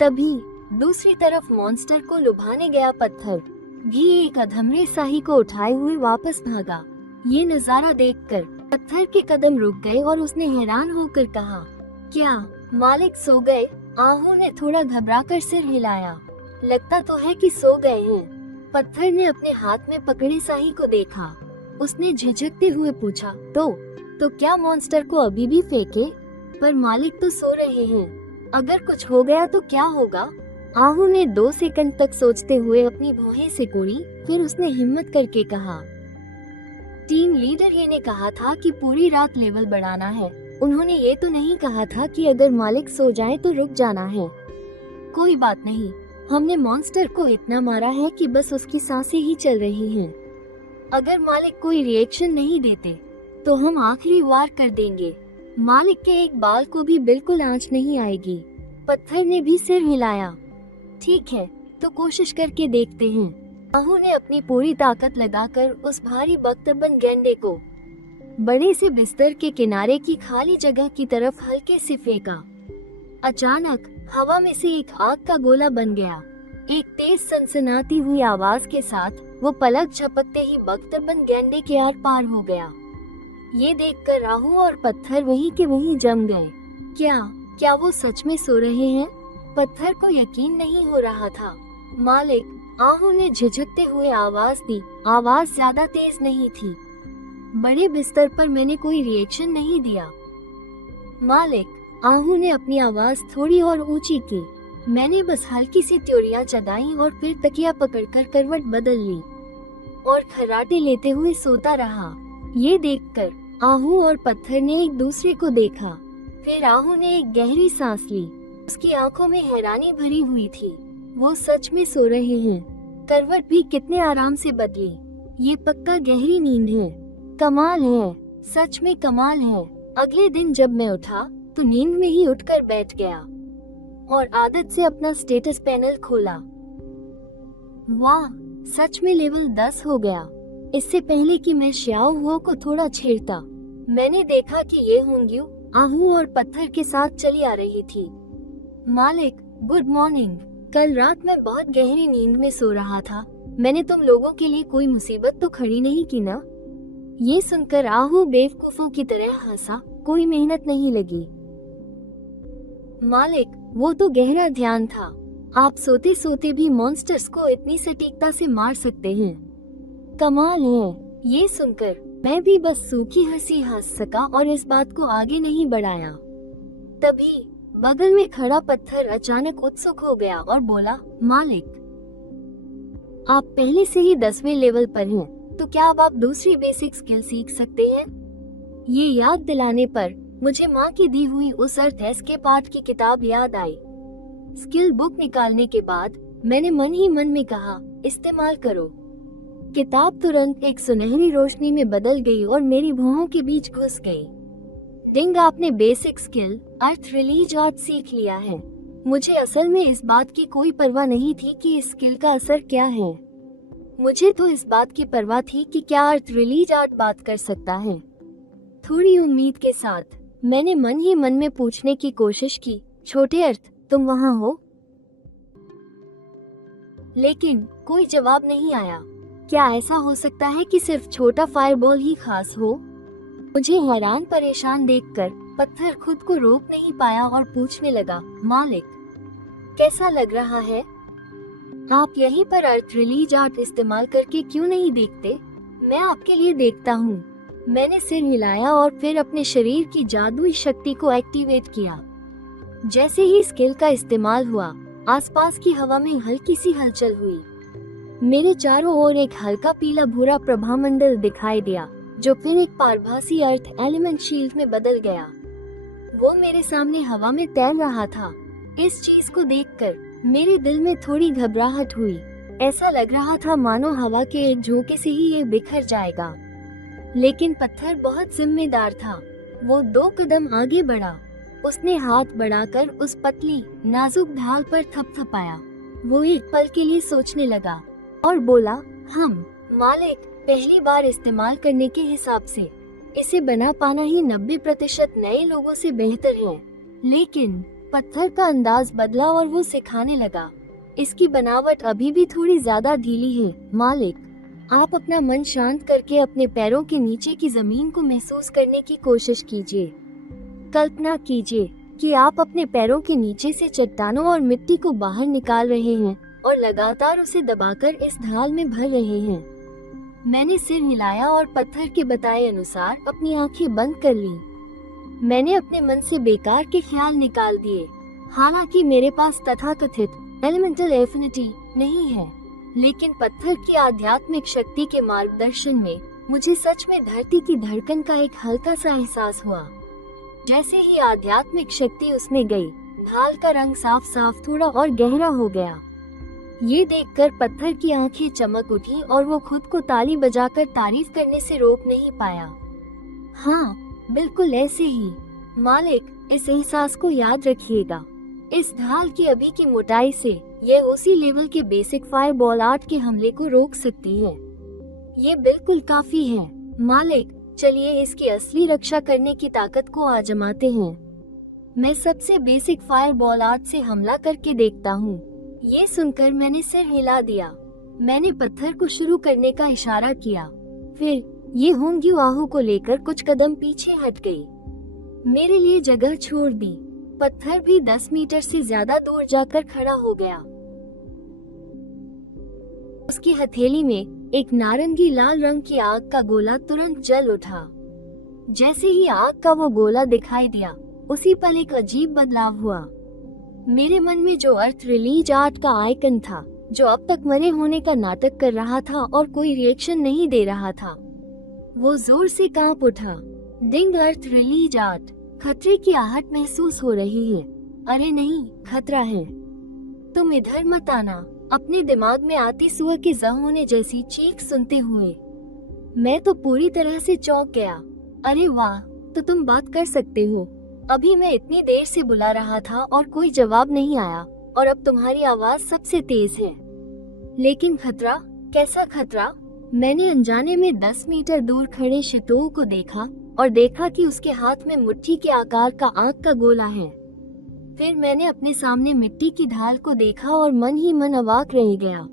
तभी दूसरी तरफ मॉन्स्टर को लुभाने गया पत्थर भी एक अधमरे शाही को उठाए हुए वापस भागा। ये नजारा देखकर पत्थर के कदम रुक गए और उसने हैरान होकर कहा, क्या मालिक सो गए? आहू ने थोड़ा घबराकर सिर हिलाया। लगता तो है कि सो गए हैं। पत्थर ने अपने हाथ में पकड़े शाही को देखा। उसने झिझकते हुए पूछा, तो क्या मॉन्स्टर को अभी भी फेंके? पर मालिक तो सो रहे हैं। अगर कुछ हो गया तो क्या होगा? आहू ने 2 सेकंड तक सोचते हुए अपनी भौहें सिकोड़ी। फिर उसने हिम्मत करके कहा, टीम लीडर ये ने कहा था कि पूरी रात लेवल बढ़ाना है। उन्होंने ये तो नहीं कहा था कि अगर मालिक सो जाए तो रुक जाना है। कोई बात नहीं, हमने मॉन्स्टर को इतना मारा है कि बस उसकी सांसें ही चल रही हैं। अगर मालिक कोई रिएक्शन नहीं देते तो हम आखिरी वार कर देंगे। मालिक के एक बाल को भी बिल्कुल आंच नहीं आएगी। पत्थर ने भी सिर हिलाया। ठीक है, तो कोशिश करके देखते हैं। आहू ने अपनी पूरी ताकत लगाकर उस भारी बख्तरबंद गैंडे को बड़े से बिस्तर के किनारे की खाली जगह की तरफ हल्के से फेंका। अचानक हवा में से एक आग का गोला बन गया। एक तेज सनसनाती हुई आवाज के साथ वो पलक झपकते ही बख्तरबंद गैंडे के आर पार हो गया। ये देखकर आहू और पत्थर वहीं के वहीं जम गए। क्या वो सच में सो रहे हैं? पत्थर को यकीन नहीं हो रहा था। मालिक, आहू ने झिझकते हुए आवाज दी। आवाज ज्यादा तेज नहीं थी। बड़े बिस्तर पर मैंने कोई रिएक्शन नहीं दिया। मालिक, आहू ने अपनी आवाज थोड़ी और ऊंची की। मैंने बस हल्की सी त्योरियां चगाई और फिर तकिया पकड़कर करवट बदल ली और खर्राटे लेते हुए सोता रहा। ये देखकर आहू और पत्थर ने एक दूसरे को देखा। फिर आहू ने एक गहरी सांस ली। उसकी आंखों में हैरानी भरी हुई थी। वो सच में सो रहे हैं। करवट भी कितने आराम से बदली। ये पक्का गहरी नींद है। कमाल है, सच में कमाल है। अगले दिन जब मैं उठा तो नींद में ही उठकर बैठ गया और आदत से अपना स्टेटस पैनल खोला। वाह, सच में लेवल 10 हो गया। इससे पहले कि मैं श्याओ हुओ को थोड़ा छेड़ता, मैंने देखा कि ये होंग्यू आहू और पत्थर के साथ चली आ रही थी। मालिक, गुड मॉर्निंग। कल रात मैं बहुत गहरी नींद में सो रहा था। मैंने तुम लोगों के लिए कोई मुसीबत तो खड़ी नहीं की ना? ये सुनकर आहू बेवकूफों की तरह हंसा। कोई मेहनत नहीं लगी। मालिक, वो तो गहरा ध्यान था। आप सोते सोते भी मॉन्स्टर्स को इतनी सटीकता से मार सकते हैं। कमाल है। ये सुनकर मैं भी बस सूखी हंसी हंस सका और इस बात को आगे नहीं बढ़ाया। तभी बगल में खड़ा पत्थर अचानक उत्सुक हो गया और बोला, मालिक, आप पहले से ही 10वें लेवल पर हैं, तो क्या अब आप दूसरी बेसिक स्किल सीख सकते हैं? ये याद दिलाने पर मुझे माँ की दी हुई उस अर्थ के पाठ की किताब याद आई। स्किल बुक निकालने के बाद मैंने मन ही मन में कहा, इस्तेमाल करो। किताब तुरंत एक सुनहरी रोशनी में बदल गई और मेरी भौहों के बीच घुस गई। डिंग, आपने बेसिक स्किल अर्थ रिलीज आर्ट सीख लिया है। मुझे असल में इस बात की कोई परवाह नहीं थी कि इस स्किल का असर क्या है। मुझे तो इस बात की परवाह थी कि क्या अर्थ रिलीज आर्ट बात कर सकता है। थोड़ी उम्मीद के साथ मैंने मन ही मन में पूछने की कोशिश की, छोटे अर्थ, तुम वहाँ हो? लेकिन कोई जवाब नहीं आया। क्या ऐसा हो सकता है कि सिर्फ छोटा फायरबॉल ही खास हो? मुझे हैरान परेशान देखकर पत्थर खुद को रोक नहीं पाया और पूछने लगा, मालिक, कैसा लग रहा है? आप यहीं पर अर्थ रिलीज आर्ट इस्तेमाल करके क्यों नहीं देखते? मैं आपके लिए देखता हूँ। मैंने सिर हिलाया और फिर अपने शरीर की जादुई शक्ति को एक्टिवेट किया। जैसे ही स्किल का इस्तेमाल हुआ, आसपास की हवा में हल्की सी हलचल हुई। मेरे चारों ओर एक हल्का पीला भूरा प्रभामंडल दिखाई दिया, जो फिर एक पारभासी अर्थ एलिमेंट शील्ड में बदल गया। वो मेरे सामने हवा में तैर रहा था। इस चीज को देखकर मेरे दिल में थोड़ी घबराहट हुई। ऐसा लग रहा था मानो हवा के एक झोंके से ही ये बिखर जाएगा। लेकिन पत्थर बहुत जिम्मेदार था। वो 2 कदम आगे बढ़ा। उसने हाथ बढ़ाकर उस पतली नाजुक ढाल पर थपथपाया। वो एक पल के लिए सोचने लगा और बोला, हम मालिक, पहली बार इस्तेमाल करने के हिसाब से इसे बना पाना ही 90% नए लोगों से बेहतर है। लेकिन पत्थर का अंदाज बदला और वो सिखाने लगा, इसकी बनावट अभी भी थोड़ी ज्यादा ढीली है। मालिक, आप अपना मन शांत करके अपने पैरों के नीचे की जमीन को महसूस करने की कोशिश कीजिए। कल्पना कीजिए कि आप अपने पैरों के नीचे से चट्टानों और मिट्टी को बाहर निकाल रहे हैं और लगातार उसे दबाकर इस ढाल में भर रहे हैं। मैंने सिर हिलाया और पत्थर के बताए अनुसार अपनी आंखें बंद कर ली। मैंने अपने मन से बेकार के ख्याल निकाल दिए। हालांकि मेरे पास तथाकथित एलिमेंटल एफिनिटी नहीं है, लेकिन पत्थर की आध्यात्मिक शक्ति के मार्गदर्शन में मुझे सच में धरती की धड़कन का एक हल्का सा एहसास हुआ। जैसे ही आध्यात्मिक शक्ति उसमें गई, ढाल का रंग साफ साफ थोड़ा और गहरा हो गया। ये देखकर पत्थर की आंखें चमक उठी और वो खुद को ताली बजाकर तारीफ करने से रोक नहीं पाया। हाँ, बिल्कुल ऐसे ही। मालिक, इस एहसास को याद रखिएगा। इस ढाल की अभी की मोटाई से यह उसी लेवल के बेसिक फायरबॉल आर्ट के हमले को रोक सकती है। ये बिल्कुल काफी है। मालिक, चलिए इसकी असली रक्षा करने की ताकत को आजमाते हैं। मैं सबसे बेसिक फायरबॉल आर्ट से हमला करके देखता हूँ। ये सुनकर मैंने सिर हिला दिया। मैंने पत्थर को शुरू करने का इशारा किया। फिर ये होंग्यू आहू को लेकर कुछ कदम पीछे हट गई। मेरे लिए जगह छोड़ दी। पत्थर भी 10 मीटर से ज्यादा दूर जाकर खड़ा हो गया। उसकी हथेली में एक नारंगी लाल रंग की आग का गोला तुरंत जल उठा। जैसे ही आग का वो गोला दिखाई दिया, उसी पल एक अजीब बदलाव हुआ। मेरे मन में जो अर्थ रिलीज आर्ट का आइकन था, जो अब तक मरे होने का नाटक कर रहा था और कोई रिएक्शन नहीं दे रहा था, वो जोर से कांप उठा। डिंग अर्थ रिलीज आर्ट। खतरे की आहट महसूस हो रही है। अरे नहीं, खतरा है। तुम इधर मत आना, अपने दिमाग में आती सुअर के जह होने जैसी चीख सुनते हुए मैं तो पूरी तरह से चौंक गया। अरे वाह, तो तुम बात कर सकते हो। अभी मैं इतनी देर से बुला रहा था और कोई जवाब नहीं आया, और अब तुम्हारी आवाज सबसे तेज है। लेकिन खतरा? कैसा खतरा? मैंने अनजाने में 10 मीटर दूर खड़े शितोह को देखा और देखा कि उसके हाथ में मुट्ठी के आकार का आग का गोला है। फिर मैंने अपने सामने मिट्टी की ढाल को देखा और मन ही मन अवाक रह गया।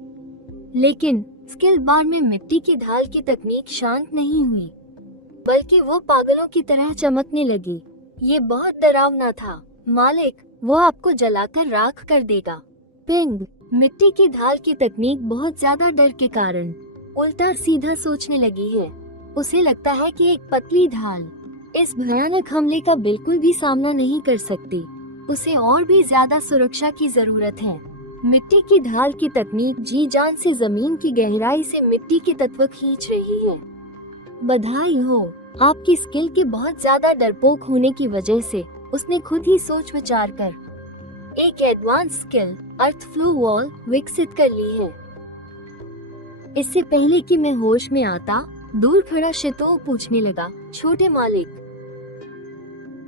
लेकिन स्किल बार में मिट्टी की ढाल की तकनीक शांत नहीं हुई, बल्कि वो पागलों की तरह चमकने लगी। ये बहुत डरावना था। मालिक, वो आपको जलाकर राख कर देगा। पिंग। मिट्टी की ढाल की तकनीक बहुत ज्यादा डर के कारण उल्टा सीधा सोचने लगी है। उसे लगता है कि एक पतली ढाल इस भयानक हमले का बिल्कुल भी सामना नहीं कर सकती। उसे और भी ज्यादा सुरक्षा की जरूरत है। मिट्टी की ढाल की तकनीक जी जान से जमीन की गहराई से मिट्टी के तत्व खींच रही है। बधाई हो, आपकी स्किल के बहुत ज्यादा डरपोक होने की वजह से उसने खुद ही सोच विचार कर एक एडवांस स्किल अर्थ फ्लो वॉल विकसित कर ली है। इससे पहले कि मैं होश में आता, दूर खड़ा शितोह पूछने लगा, छोटे मालिक,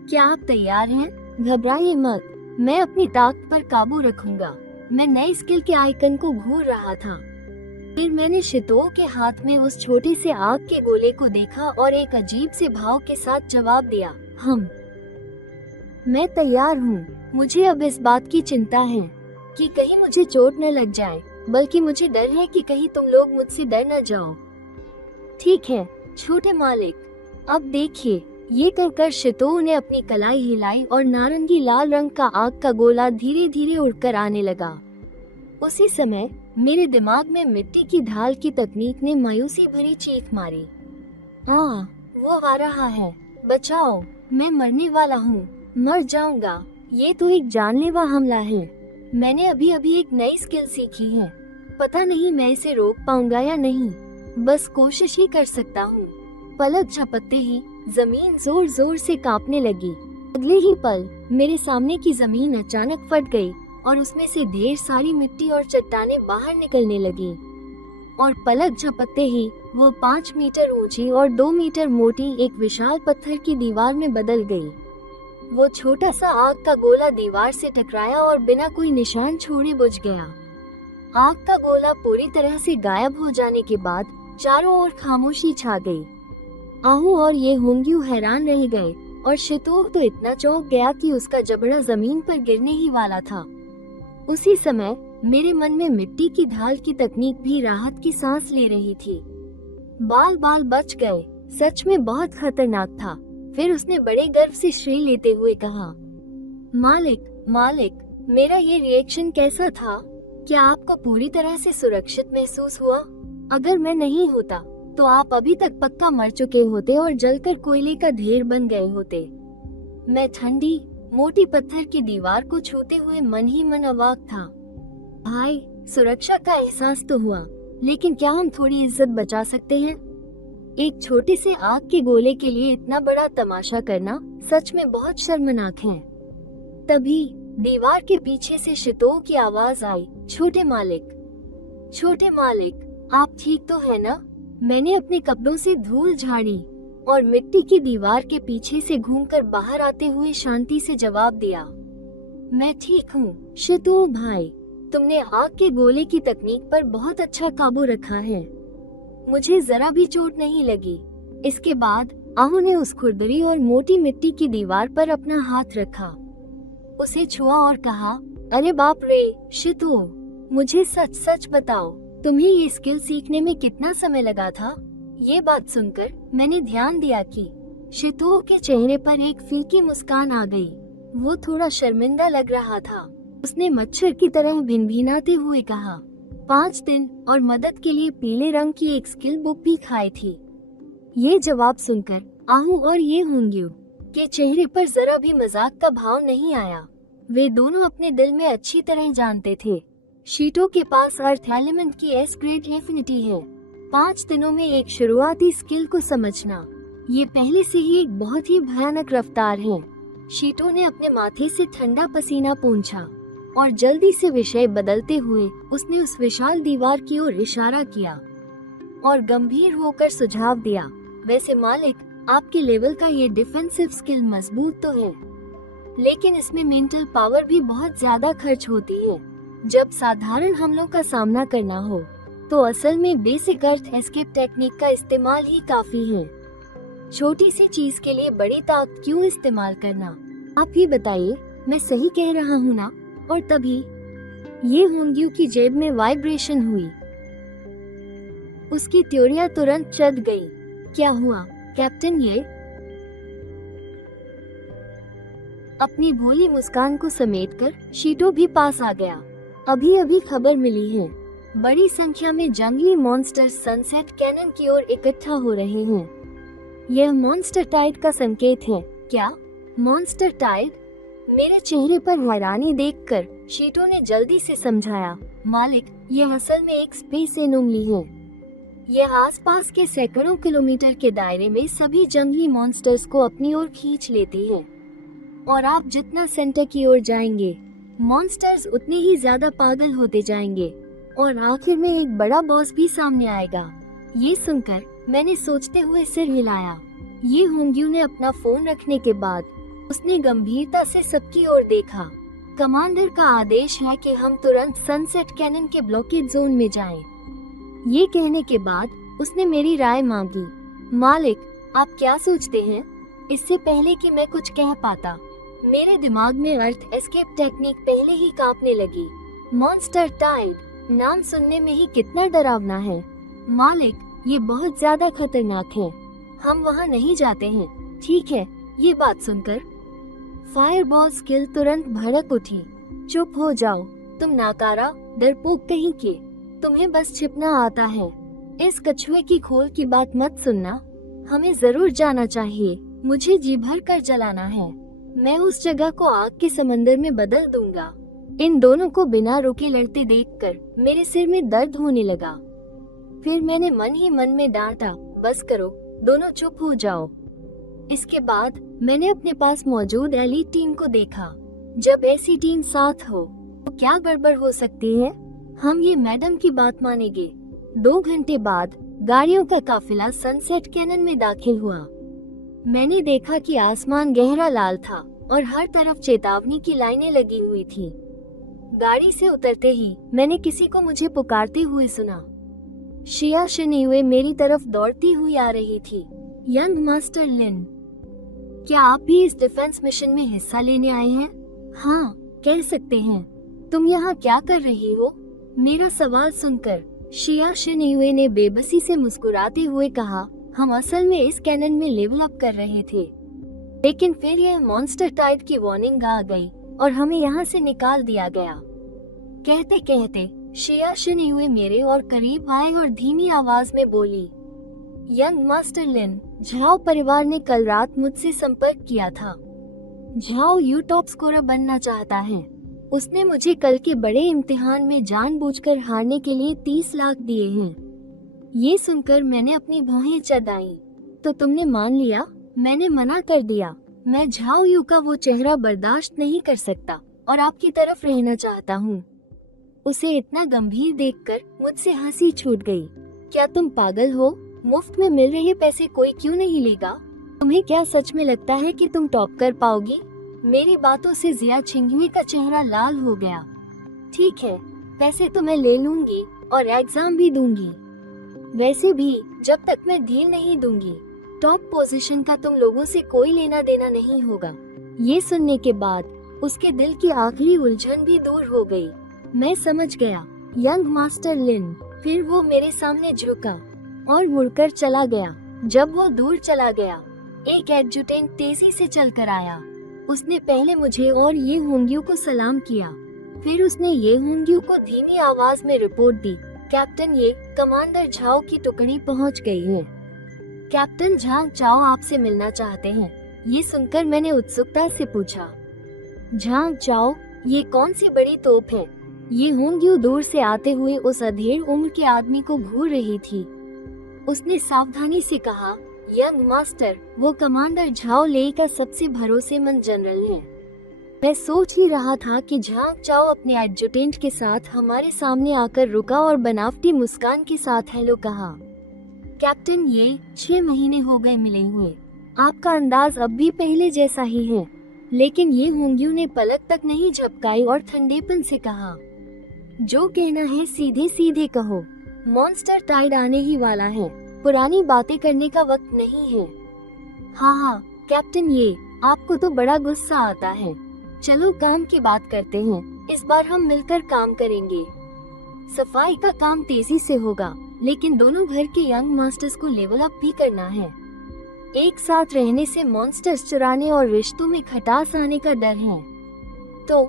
क्या आप तैयार हैं? घबराइए मत, मैं अपनी ताकत पर काबू रखूंगा। मैं नई स्किल के आइकन को घूर रहा था। फिर मैंने शितोह के हाथ में उस छोटे से आग के गोले को देखा और एक अजीब से भाव के साथ जवाब दिया, मैं तैयार हूँ। मुझे अब इस बात की चिंता है कि कहीं मुझे चोट न लग जाए, बल्कि मुझे डर है कि कहीं तुम लोग मुझसे डर न जाओ। ठीक है छोटे मालिक, अब देखिए। ये कहकर शितोह ने अपनी कलाई हिलाई और नारंगी लाल रंग का आग का गोला धीरे धीरे उड़कर आने लगा। उसी समय मेरे दिमाग में मिट्टी की ढाल की तकनीक ने मायूसी भरी चीख मारी। वो आ रहा है, बचाओ, मैं मरने वाला हूँ, मर जाऊंगा। ये तो एक जानलेवा हमला है। मैंने अभी अभी एक नई स्किल सीखी है, पता नहीं मैं इसे रोक पाऊंगा या नहीं। बस कोशिश ही कर सकता हूँ। पलक झपकते ही जमीन जोर जोर से कांपने लगी। अगले ही पल मेरे सामने की जमीन अचानक फट गई और उसमें से ढेर सारी मिट्टी और चट्टानें बाहर निकलने लगी। और पलक झपकते ही वो 5 मीटर ऊंची और 2 मीटर मोटी एक विशाल पत्थर की दीवार में बदल गई। वो छोटा सा आग का गोला दीवार से टकराया और बिना कोई निशान छोड़े बुझ गया। आग का गोला पूरी तरह से गायब हो जाने के बाद चारों ओर खामोशी छा गई। आहू और ये होंग्यू हैरान रह गए और शितोह तो इतना चौंक गया कि उसका जबड़ा जमीन पर गिरने ही वाला था। उसी समय मेरे मन में मिट्टी की ढाल की तकनीक भी राहत की सांस ले रही थी। बाल बाल बच गए, सच में बहुत खतरनाक था। फिर उसने बड़े गर्व से श्रेय लेते हुए कहा, मालिक, मेरा ये रिएक्शन कैसा था? क्या आपको पूरी तरह से सुरक्षित महसूस हुआ? अगर मैं नहीं होता तो आप अभी तक पक्का मर चुके होते और जलकर कोयले का ढेर बन गए होते। मैं ठंडी मोटी पत्थर की दीवार को छूते हुए मन ही मन अवाक था। भाई, सुरक्षा का एहसास तो हुआ, लेकिन क्या हम थोड़ी इज्जत बचा सकते हैं? एक छोटे से आग के गोले के लिए इतना बड़ा तमाशा करना सच में बहुत शर्मनाक है। तभी दीवार के पीछे से शितोह की आवाज आई, छोटे मालिक, आप ठीक तो है ना? मैंने अपने कपड़ों से धूल झाड़ी और मिट्टी की दीवार के पीछे से घूमकर बाहर आते हुए शांति से जवाब दिया, मैं ठीक हूँ शितोह भाई, तुमने आग के गोले की तकनीक पर बहुत अच्छा काबू रखा है। मुझे जरा भी चोट नहीं लगी। इसके बाद आहू ने उस खुरदरी और मोटी मिट्टी की दीवार पर अपना हाथ रखा, उसे छुआ और कहा, अरे बाप रे शितोह, मुझे सच सच बताओ, तुम्हें ये स्किल सीखने में कितना समय लगा था? ये बात सुनकर मैंने ध्यान दिया कि शितोह के चेहरे पर एक फीकी मुस्कान आ गई। वो थोड़ा शर्मिंदा लग रहा था। उसने मच्छर की तरह भिनभिनाते हुए कहा, 5 दिन और मदद के लिए पीले रंग की एक स्किल बुक भी खाई थी। ये जवाब सुनकर आहू और ये होंग्यू के चेहरे पर जरा भी मजाक का भाव नहीं आया। वे दोनों अपने दिल में अच्छी तरह जानते थे शीटो के पास अर्थ एलिमेंट की एस ग्रेड एफिनिटी है। 5 दिनों में एक शुरुआती स्किल को समझना, ये पहले से ही एक बहुत ही भयानक रफ्तार है। शीटो ने अपने माथे से ठंडा पसीना पोंछा और जल्दी से विषय बदलते हुए उसने उस विशाल दीवार की ओर इशारा किया और गंभीर होकर सुझाव दिया, वैसे मालिक, आपके लेवल का ये डिफेंसिव स्किल मजबूत तो है, लेकिन इसमें मेंटल पावर भी बहुत ज्यादा खर्च होती है। जब साधारण हमलों का सामना करना हो तो असल में बेसिक अर्थ एस्केप टेक्निक का इस्तेमाल ही काफी है। छोटी सी चीज के लिए बड़ी ताकत क्यों इस्तेमाल करना? आप ही बताइए, मैं सही कह रहा हूँ ना? और तभी ये होंग्यू की जेब में वाइब्रेशन हुई। उसकी त्योरिया तुरंत चढ़ गई। क्या हुआ कैप्टन? ये अपनी भोली मुस्कान को समेटकर शीटो भी पास आ गया। अभी अभी खबर मिली है, बड़ी संख्या में जंगली मॉन्स्टर्स सनसेट कैनन की ओर इकट्ठा हो रहे हैं। यह मॉन्स्टर टाइड का संकेत है। क्या मॉन्स्टर टाइड? मेरे चेहरे पर हैरानी देखकर शीटो ने जल्दी से समझाया, मालिक, यह असल में एक स्पेस एनोमली है। यह आसपास के सैकड़ों किलोमीटर के दायरे में सभी जंगली मॉन्स्टर्स को अपनी ओर खींच लेती है, और आप जितना सेंटर की ओर जाएंगे मॉन्स्टर्स उतने ही ज्यादा पागल होते जाएंगे और आखिर में एक बड़ा बॉस भी सामने आएगा। ये सुनकर मैंने सोचते हुए सिर हिलाया। ये होंग्यू ने अपना फोन रखने के बाद उसने गंभीरता से सबकी ओर देखा। कमांडर का आदेश है कि हम तुरंत सनसेट कैनन के ब्लॉकेड जोन में जाएं। ये कहने के बाद उसने मेरी राय मांगी। मालिक, आप क्या सोचते हैं? इससे पहले कि मैं कुछ कह पाता, मेरे दिमाग में अर्थ एस्केप टेक्निक पहले ही कांपने लगी। मॉन्स्टर टाइड, नाम सुनने में ही कितना डरावना है। मालिक, ये बहुत ज्यादा खतरनाक है। हम वहाँ नहीं जाते हैं, ठीक है? ये बात सुनकर फायरबॉल स्किल तुरंत भड़क उठी। चुप हो जाओ, तुम नाकारा डरपोक कहीं के, तुम्हें बस छिपना आता है। इस कछुए की खोल की बात मत सुनना। हमें जरूर जाना चाहिए। मुझे जी भर कर जलाना है। मैं उस जगह को आग के समंदर में बदल दूंगा। इन दोनों को बिना रुके लड़ते देखकर मेरे सिर में दर्द होने लगा। फिर मैंने मन ही मन में डांटा, बस करो, दोनों चुप हो जाओ। इसके बाद मैंने अपने पास मौजूद एलीट टीम को देखा। जब ऐसी टीम साथ हो तो क्या गड़बड़ हो सकती है? हम ये मैडम की बात मानेंगे। 2 घंटे बाद गाड़ियों का काफिला सनसेट कैनन में दाखिल हुआ। मैंने देखा कि आसमान गहरा लाल था और हर तरफ चेतावनी की लाइनें लगी हुई थी। गाड़ी से उतरते ही मैंने किसी को मुझे पुकारते हुए सुना। शिया शिनिवे मेरी तरफ दौड़ती हुई आ रही थी। यंग मास्टर लिन, क्या आप भी इस डिफेंस मिशन में हिस्सा लेने आए हैं? हाँ, कह सकते हैं। तुम यहाँ क्या कर रही हो? मेरा सवाल सुनकर शिया शिनिवे ने बेबसी से मुस्कुराते हुए कहा, हम असल में इस कैनन में लेवल अप कर रहे थे, लेकिन फिर यह मॉन्स्टर टाइड की वार्निंग आ गई और हमें यहाँ से निकाल दिया गया। कहते कहते शिया शिनिवे मेरे और करीब आए और धीमी आवाज में बोली, यंग मास्टर लिन, झाओ परिवार ने कल रात मुझसे संपर्क किया था। झाओ यूटॉप स्कोरर बनना चाहता है। उसने मुझे कल के बड़े इम्तिहान में जानबूझकर हारने के लिए 30 लाख दिए हैं। ये सुनकर मैंने अपनी भौहें चढ़ाई। तो तुमने मान लिया? मैंने मना कर दिया। मैं झाओ यू का वो चेहरा बर्दाश्त नहीं कर सकता और आपकी तरफ रहना चाहता हूँ। उसे इतना गंभीर देखकर मुझसे हंसी छूट गई। क्या तुम पागल हो? मुफ्त में मिल रहे पैसे कोई क्यों नहीं लेगा? तुम्हें क्या सच में लगता है कि तुम टॉप कर पाओगी? मेरी बातों से जिया छिंगवी का चेहरा लाल हो गया। ठीक है, पैसे तो मैं ले लूंगी और एग्जाम भी दूंगी। वैसे भी जब तक मैं ढील नहीं दूंगी, टॉप पोजीशन का तुम लोगों से कोई लेना देना नहीं होगा। ये सुनने के बाद उसके दिल की आखिरी उलझन भी दूर हो गई। मैं समझ गया, यंग मास्टर लिन। फिर वो मेरे सामने झुका और मुड़कर चला गया। जब वो दूर चला गया, एक एडजुटेंट तेजी से चलकर आया। उसने पहले मुझे और ये होंग्यू को सलाम किया फिर उसने ये होंग्यू को धीमी आवाज में रिपोर्ट दी, कैप्टन ये कमांडर झाओ की टुकड़ी पहुंच गई है। कैप्टन झांग चाओ आपसे मिलना चाहते हैं। ये सुनकर मैंने उत्सुकता से पूछा, झांग चाओ ये कौन सी बड़ी तोप है? ये होंग्यू दूर से आते हुए उस अधेड़ उम्र के आदमी को घूर रही थी। उसने सावधानी से कहा, यंग मास्टर, वो कमांडर झाओ ले का सबसे भरोसेमंद जनरल है। मैं सोच ही रहा था कि झांग चाओ अपने एडजुटेंट के साथ हमारे सामने आकर रुका और बनावटी मुस्कान के साथ हेलो कहा। कैप्टन ये 6 महीने हो गए मिले हुए, आपका अंदाज अब भी पहले जैसा ही है। लेकिन ये होंग्यू ने पलक तक नहीं झपकाई और ठंडेपन से कहा, जो कहना है सीधे सीधे कहो, मॉन्स्टर टाइड आने ही वाला है, पुरानी बातें करने का वक्त नहीं है। हाँ कैप्टन ये आपको तो बड़ा गुस्सा आता है। चलो काम की बात करते हैं, इस बार हम मिलकर काम करेंगे। सफाई का काम तेजी से होगा, लेकिन दोनों घर के यंग मास्टर्स को लेवल अप भी करना है। एक साथ रहने से मॉन्स्टर्स चुराने और रिश्तों में खटास आने का डर है। तो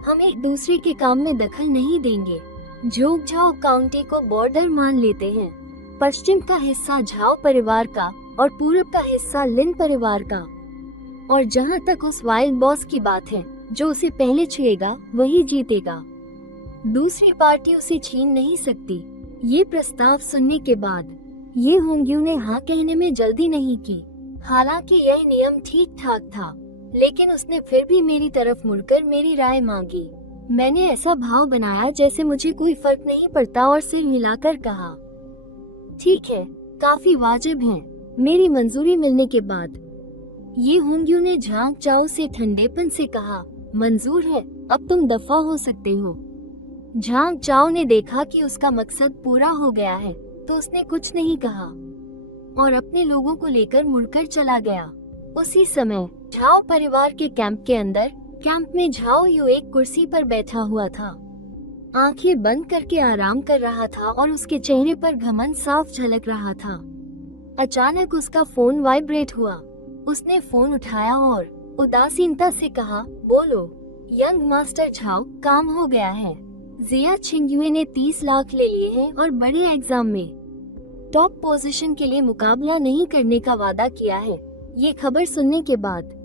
हम एक दूसरे के काम में दखल नहीं देंगे। झोंक झाओ काउंटी को बॉर्डर मान लेते हैं। पश्चिम का हिस्सा झाओ परिवार का और पूरब का हिस्सा लिन परिवार का। और जहाँ तक उस वाइल्ड बॉस की बात है, जो उसे पहले छुएगा वही जीतेगा। दूसरी पार्टी उसे छीन नहीं सकती। ये प्रस्ताव सुनने के बाद ये होंग्यू ने हाँ कहने में जल्दी नहीं की। हालांकि यह नियम ठीक ठाक था, लेकिन उसने फिर भी मेरी तरफ मुड़कर मेरी राय मांगी। मैंने ऐसा भाव बनाया जैसे मुझे कोई फर्क नहीं पड़ता और सिर हिलाकर कहा, ठीक है, काफी वाजिब है। मेरी मंजूरी मिलने के बाद ये होंग्यू ने झांग चाओ से ठंडेपन से कहा, मंजूर है, अब तुम दफा हो सकते हो। झांग चाओ ने देखा कि उसका मकसद पूरा हो गया है, तो उसने कुछ नहीं कहा और अपने लोगों को लेकर मुड़कर चला गया। उसी समय झाओ परिवार के कैंप में झाओ यू एक कुर्सी पर बैठा हुआ था। आंखें बंद करके आराम कर रहा था और उसके चेहरे पर घमंड साफ झलक रहा था। अचानक उसका फोन वाइब्रेट हुआ। उसने फोन उठाया और उदासीनता से कहा, बोलो। यंग मास्टर झाओ, काम हो गया है। जिया छिंगयुए ने 30 लाख ले लिए हैं और बड़े एग्जाम में टॉप पोजीशन के लिए मुकाबला नहीं करने का वादा किया है। ये खबर सुनने के बाद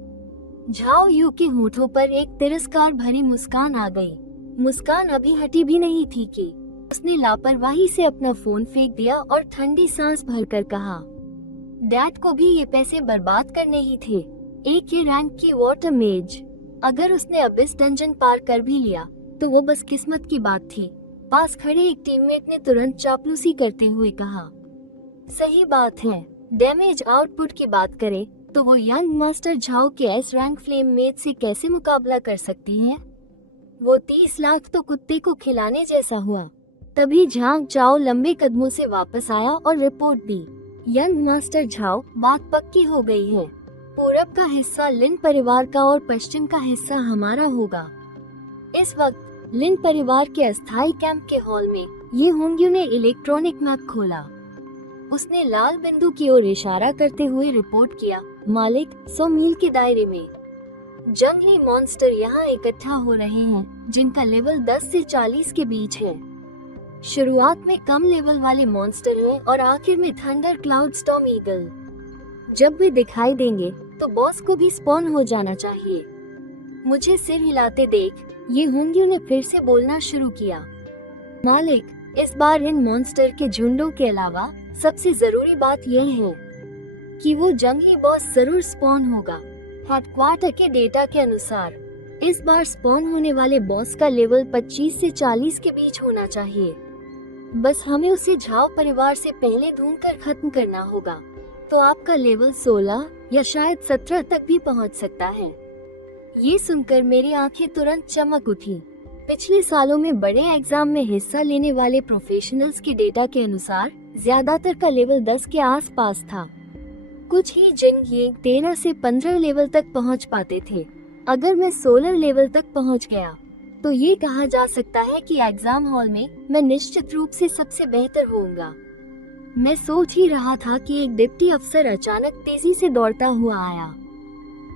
झाओ यू के होठों पर एक तिरस्कार भरी मुस्कान आ गई। मुस्कान अभी हटी भी नहीं थी कि उसने लापरवाही से अपना फोन फेंक दिया और ठंडी सांस भरकर कहा, डैड को भी ये पैसे बर्बाद करने ही थे। एक ही रैंक की वाटर मेज। अगर उसने अबिस डंजन पार कर भी लिया तो वो बस किस्मत की बात थी। पास खड़े एक टीममेट ने तुरंत चापलूसी करते हुए कहा, सही बात है। डैमेज आउटपुट की बात करें तो वो यंग मास्टर झाओ के एस रैंक फ्लेम मेट से कैसे मुकाबला कर सकती है? वो 30 लाख तो कुत्ते को खिलाने जैसा हुआ। तभी झांग चाओ लंबे कदमों से वापस आया और रिपोर्ट दी, यंग मास्टर झाओ, बात पक्की हो गई है। पूरब का हिस्सा लिन परिवार का और पश्चिम का हिस्सा हमारा होगा। इस वक्त लिन परिवार के अस्थायी कैंप के हॉल में ये होंग्यू ने इलेक्ट्रॉनिक मैप खोला। उसने लाल बिंदु की ओर इशारा करते हुए रिपोर्ट किया, मालिक, 100 मील के दायरे में जंगली मॉन्स्टर यहाँ इकट्ठा हो रहे हैं, जिनका लेवल 10 से 40 के बीच है। शुरुआत में कम लेवल वाले मॉन्स्टर हैं और आखिर में थंडर क्लाउड स्टॉर्म ईगल। जब वे दिखाई देंगे तो बॉस को भी स्पॉन हो जाना चाहिए। मुझे सिर हिलाते देख ये होंग्यू ने फिर से बोलना शुरू किया, मालिक, इस बार इन मॉन्स्टर के झुंडों के अलावा सबसे जरूरी बात यह है कि वो जंगली बॉस जरूर स्पॉन होगा। हेडक्वार्टर के डेटा के अनुसार इस बार स्पॉन होने वाले बॉस का लेवल 25 से 40 के बीच होना चाहिए। बस हमें उसे झाओ परिवार से पहले ढूंढकर खत्म करना होगा, तो आपका लेवल 16 या शायद 17 तक भी पहुंच सकता है। ये सुनकर मेरी आंखें तुरंत चमक उठी। पिछले सालों में बड़े एग्जाम में हिस्सा लेने वाले प्रोफेशनल्स के डेटा के अनुसार ज्यादातर का लेवल 10 के आसपास था। कुछ ही जिंग ये 13 से 15 लेवल तक पहुंच पाते थे। अगर मैं 16 लेवल तक पहुंच गया तो ये कहा जा सकता है कि एग्जाम हॉल में मैं निश्चित रूप से सबसे बेहतर होऊंगा। मैं सोच ही रहा था कि एक डिप्टी अफसर अचानक तेजी से दौड़ता हुआ आया।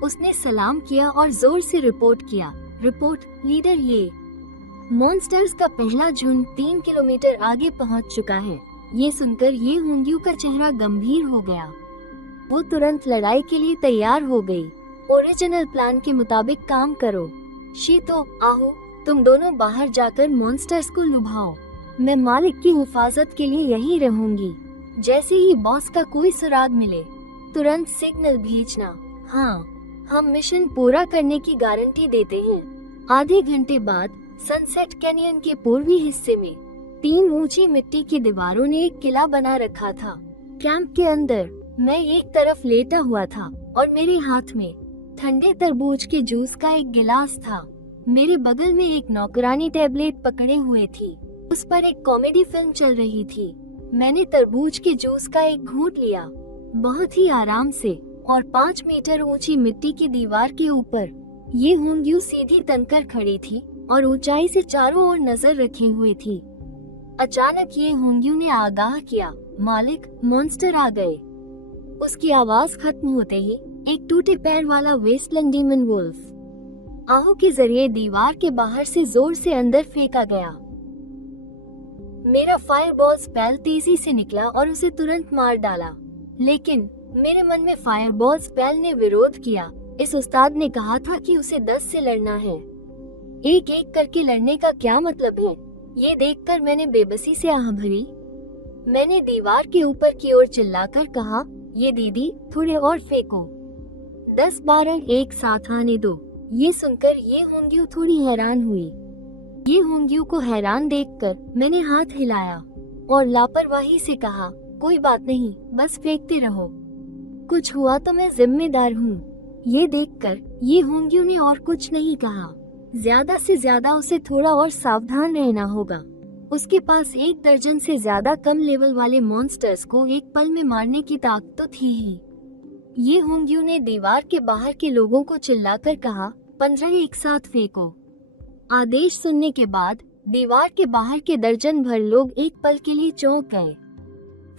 उसने सलाम किया और जोर से रिपोर्ट किया, रिपोर्ट लीडर ये मॉन्स्टर्स का पहला झुंड 3 किलोमीटर आगे पहुंच चुका है। ये सुनकर ये होंग्यू का चेहरा गंभीर हो गया। वो तुरंत लड़ाई के लिए तैयार हो गई। ओरिजिनल प्लान के मुताबिक काम करो। शीतो, आहू, तुम दोनों बाहर जाकर मॉन्स्टर्स को लुभाओ। मैं मालिक की हिफाजत के लिए यहीं रहूंगी। जैसे ही बॉस का कोई सुराग मिले तुरंत सिग्नल भेजना। हाँ, हम मिशन पूरा करने की गारंटी देते हैं। आधे घंटे बाद सनसेट कैनियन के पूर्वी हिस्से में 3 ऊंची मिट्टी की दीवारों ने एक किला बना रखा था। कैंप के अंदर मैं एक तरफ लेटा हुआ था और मेरे हाथ में ठंडे तरबूज के जूस का एक गिलास था। मेरे बगल में एक नौकरानी टैबलेट पकड़े हुए थी। उस पर एक कॉमेडी फिल्म चल रही थी। मैंने तरबूज के जूस का एक घूंट लिया, बहुत ही आराम से, और 5 मीटर ऊंची मिट्टी की दीवार के ऊपर ये होंग्यू सीधी तनकर खड़ी थी और ऊंचाई से चारों ओर नजर रखे हुए थी। अचानक ये होंग्यू ने आगाह किया, मालिक, मॉन्स्टर आ गए। उसकी आवाज खत्म होते ही एक टूटे पैर वाला वेस्टलैंड डीमन वुल्फ आहू के जरिए दीवार के बाहर से जोर से अंदर फेंका गया। मेरा फायरबॉल स्पेल तेजी से निकला और उसे तुरंत मार डाला, लेकिन मेरे मन में फायरबॉल स्पेल ने विरोध किया। इस उस्ताद ने कहा था कि उसे 10 से लड़ना है। एक एक करके लड़ने का क्या मतलब है? ये देखकर मैंने बेबसी से आह भरी। मैंने दीवार के ऊपर की ओर चिल्लाकर कहा, ये दीदी, थोड़े और फेंको। 10-12 एक साथ आने दो। ये सुनकर ये होंग्यू थोड़ी हैरान हुई। ये होंग्यू को हैरान देखकर मैंने हाथ हिलाया और लापरवाही से कहा, कोई बात नहीं, बस फेंकते रहो। कुछ हुआ तो मैं जिम्मेदार हूँ। ये देखकर ये होंग्यू ने और कुछ नहीं कहा। ज्यादा से ज्यादा उसे थोड़ा और सावधान रहना होगा। उसके पास 1 दर्जन से ज्यादा कम लेवल वाले मॉन्स्टर्स को एक पल में मारने की ताकत तो थी ही। ये होंग्यू ने दीवार के बाहर के लोगों को चिल्लाकर कहा, 15 एक साथ फेंको। आदेश सुनने के बाद दीवार के बाहर के दर्जन भर लोग एक पल के लिए चौंक गए।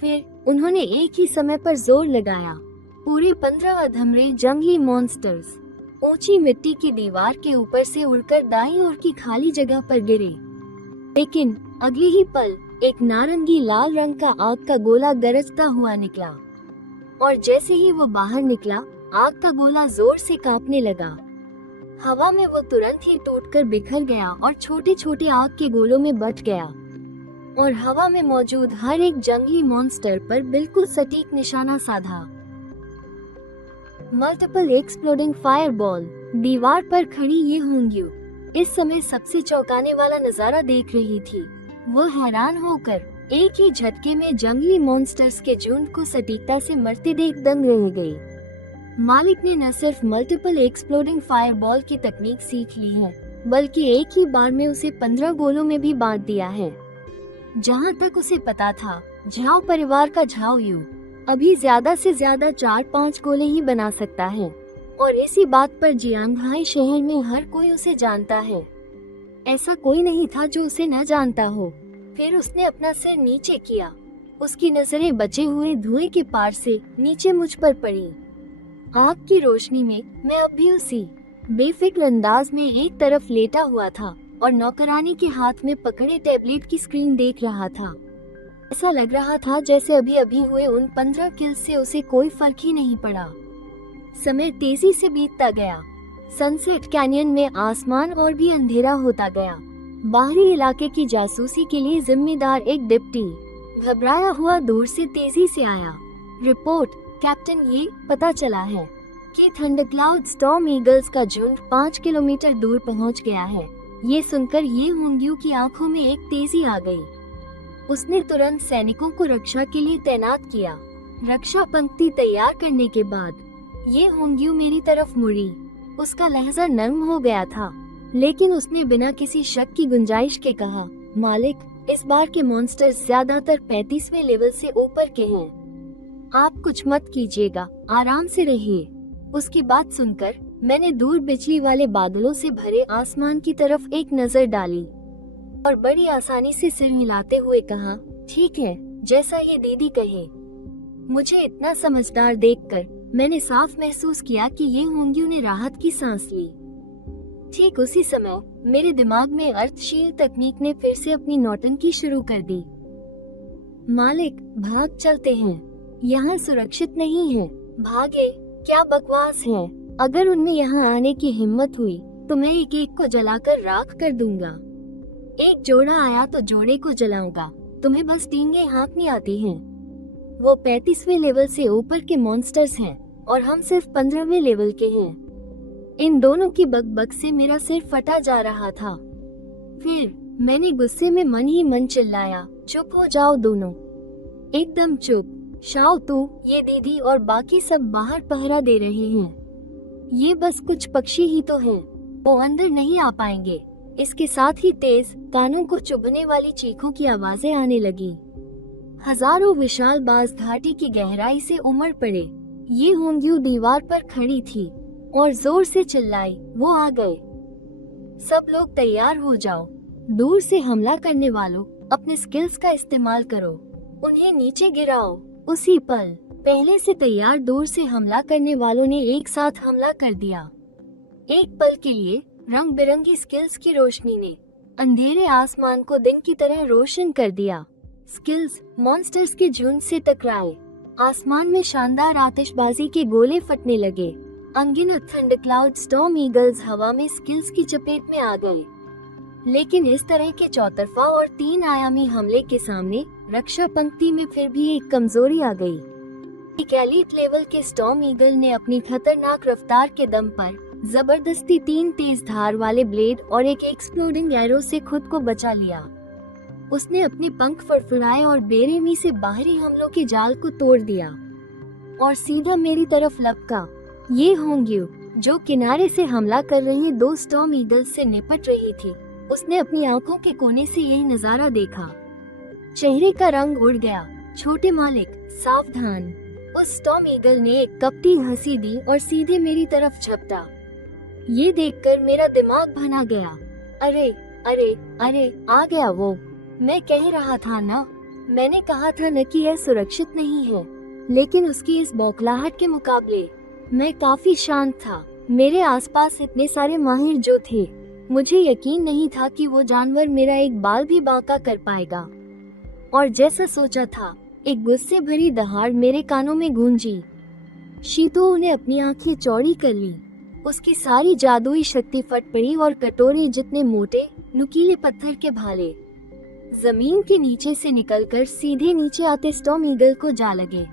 फिर उन्होंने एक ही समय पर जोर लगाया। पूरे 15 अधमरे जंगली मॉन्स्टर्स ऊंची मिट्टी की दीवार के ऊपर से उड़कर दाईं ओर की खाली जगह पर गिरे। लेकिन अगले ही पल एक नारंगी लाल रंग का आग का गोला गरजता हुआ निकला, और जैसे ही वो बाहर निकला, आग का गोला जोर से कांपने लगा। हवा में वो तुरंत ही टूटकर बिखर गया और छोटे छोटे आग के गोलों में बट गया, और हवा में मौजूद हर एक जंगली मॉन्स्टर पर बिल्कुल सटीक निशाना साधा। Multiple exploding fireball. दीवार पर खड़ी ये होंग्यू इस समय सबसे चौंकाने वाला नजारा देख रही थी। वो हैरान होकर एक ही झटके में जंगली मॉन्स्टर्स के झुंड को सटीकता से मरते देख दंग रह गई। मालिक ने न सिर्फ मल्टीपल एक्सप्लोडिंग फायरबॉल की तकनीक सीख ली है, बल्कि एक ही बार में उसे 15 गोलों में भी बांट दिया है। जहाँ तक उसे पता था, झाओ परिवार का झाओ यू अभी ज्यादा से ज्यादा 4-5 गोले ही बना सकता है, और इसी बात पर जियांगहाई शहर में हर कोई उसे जानता है। ऐसा कोई नहीं था जो उसे न जानता हो। फिर उसने अपना सिर नीचे किया। उसकी नजरें बचे हुए धुएं के पार से नीचे मुझ पर पड़ी। आग की रोशनी में मैं अब भी उसी बेफिक्र अंदाज में एक तरफ लेटा हुआ था और नौकरानी के हाथ में पकड़े टैबलेट की स्क्रीन देख रहा था। ऐसा लग रहा था जैसे अभी अभी हुए उन 15 किल्स से उसे कोई फर्क ही नहीं पड़ा। समय तेजी से बीतता गया। सनसेट कैनियन में आसमान और भी अंधेरा होता गया। बाहरी इलाके की जासूसी के लिए जिम्मेदार एक डिप्टी घबराया हुआ दूर से तेजी से आया। रिपोर्ट, कैप्टन, ये पता चला है कि थंडरक्लाउड स्टॉर्म ईगल्स का झुंड 5 किलोमीटर दूर पहुंच गया है। ये सुनकर ये होंग्यू की आंखों में एक तेजी आ गई। उसने तुरंत सैनिकों को रक्षा के लिए तैनात किया। रक्षा पंक्ति तैयार करने के बाद ये होंग्यू मेरी तरफ मुड़ी। उसका लहजा नर्म हो गया था, लेकिन उसने बिना किसी शक की गुंजाइश के कहा, मालिक, इस बार के मॉन्स्टर्स ज्यादातर 35वें लेवल से ऊपर के हैं। आप कुछ मत कीजिएगा, आराम से रहिए। उसकी बात सुनकर मैंने दूर बिजली वाले बादलों से भरे आसमान की तरफ एक नजर डाली और बड़ी आसानी से सिर हिलाते हुए कहा, ठीक है, जैसा ये दीदी कहे। मुझे इतना समझदार देखकर मैंने साफ महसूस किया कि ये होंग्यू ने राहत की सांस ली। ठीक उसी समय मेरे दिमाग में अर्थशील तकनीक ने फिर से अपनी नौटंकी शुरू कर दी। मालिक, भाग चलते हैं, यहाँ सुरक्षित नहीं है। भागे? क्या बकवास है। अगर उनमें यहाँ आने की हिम्मत हुई तो मैं एक एक को जलाकर राख कर दूंगा। एक जोड़ा आया तो जोड़े को जलाऊंगा। तुम्हें बस टींगे हाँकनी आती हैं। वो 35वें लेवल से ऊपर के मॉन्स्टर्स हैं और हम सिर्फ 15वें लेवल के हैं। इन दोनों की बकबक से मेरा सिर फटा जा रहा था। फिर मैंने गुस्से में मन ही मन चिल्लाया, चुप हो जाओ दोनों, एकदम चुप। शाओ, तू, ये दीदी और बाकी सब बाहर पहरा दे रहे हैं। ये बस कुछ पक्षी ही तो हैं, वो अंदर नहीं आ पाएंगे। इसके साथ ही तेज, कानों को चुभने वाली चीखों की आवाजें आने लगी। हजारों विशाल बाज घाटी की गहराई से उमड़ पड़े। ये होंग्यू दीवार पर खड़ी थी और जोर से चिल्लाई, वो आ गए। सब लोग तैयार हो जाओ। दूर से हमला करने वालों, अपने स्किल्स का इस्तेमाल करो, उन्हें नीचे गिराओ। उसी पल पहले से तैयार दूर से हमला करने वालों ने एक साथ हमला कर दिया। एक पल के लिए रंग बिरंगी स्किल्स की रोशनी ने अंधेरे आसमान को दिन की तरह रोशन कर दिया। स्किल्स मॉन्स्टर्स के झुंड से टकराए। आसमान में शानदार आतिशबाजी के गोले फटने लगे। अनगिनत थंडरक्लाउड स्टॉर्म ईगल्स हवा में स्किल्स की चपेट में आ गए। लेकिन इस तरह के चौतरफा और 3 आयामी हमले के सामने रक्षा पंक्ति में फिर भी एक कमजोरी आ गई। एक एलीट लेवल के स्टॉर्म ईगल ने अपनी खतरनाक रफ्तार के दम पर जबरदस्ती 3 तेज धार वाले ब्लेड और एक एक्सप्लोडिंग एरो से खुद को बचा लिया। उसने अपने पंख फड़फड़ाए और बेरहमी से बाहरी हमलों के जाल को तोड़ दिया और सीधा मेरी तरफ लपका। ये होंग्यू, जो किनारे से हमला कर रही 2 स्टॉर्म ईगल्स से निपट रही थी, उसने अपनी आंखों के कोने से यही नजारा देखा। चेहरे का रंग उड़ गया। छोटे मालिक, सावधान। उस स्टॉर्म ईगल ने एक कपटी हंसी दी और सीधे मेरी तरफ झपटा। ये देखकर मेरा दिमाग भना गया। अरे अरे अरे, आ गया वो। मैं कह रहा था ना, मैंने कहा था न कि यह सुरक्षित नहीं है। लेकिन उसकी इस बौखलाहट के मुकाबले मैं काफी शांत था। मेरे आसपास इतने सारे माहिर जो थे, मुझे यकीन नहीं था कि वो जानवर मेरा एक बाल भी बांका कर पाएगा। और जैसा सोचा था, एक गुस्से भरी दहाड़ मेरे कानों में गूंजी। शीतो ने अपनी आंखें चौड़ी कर ली। उसकी सारी जादुई शक्ति फट पड़ी और कटोरे जितने मोटे नुकीले पत्थर के भाले जमीन के नीचे से निकलकर सीधे नीचे आते स्टॉर्म ईगल को जा लगे।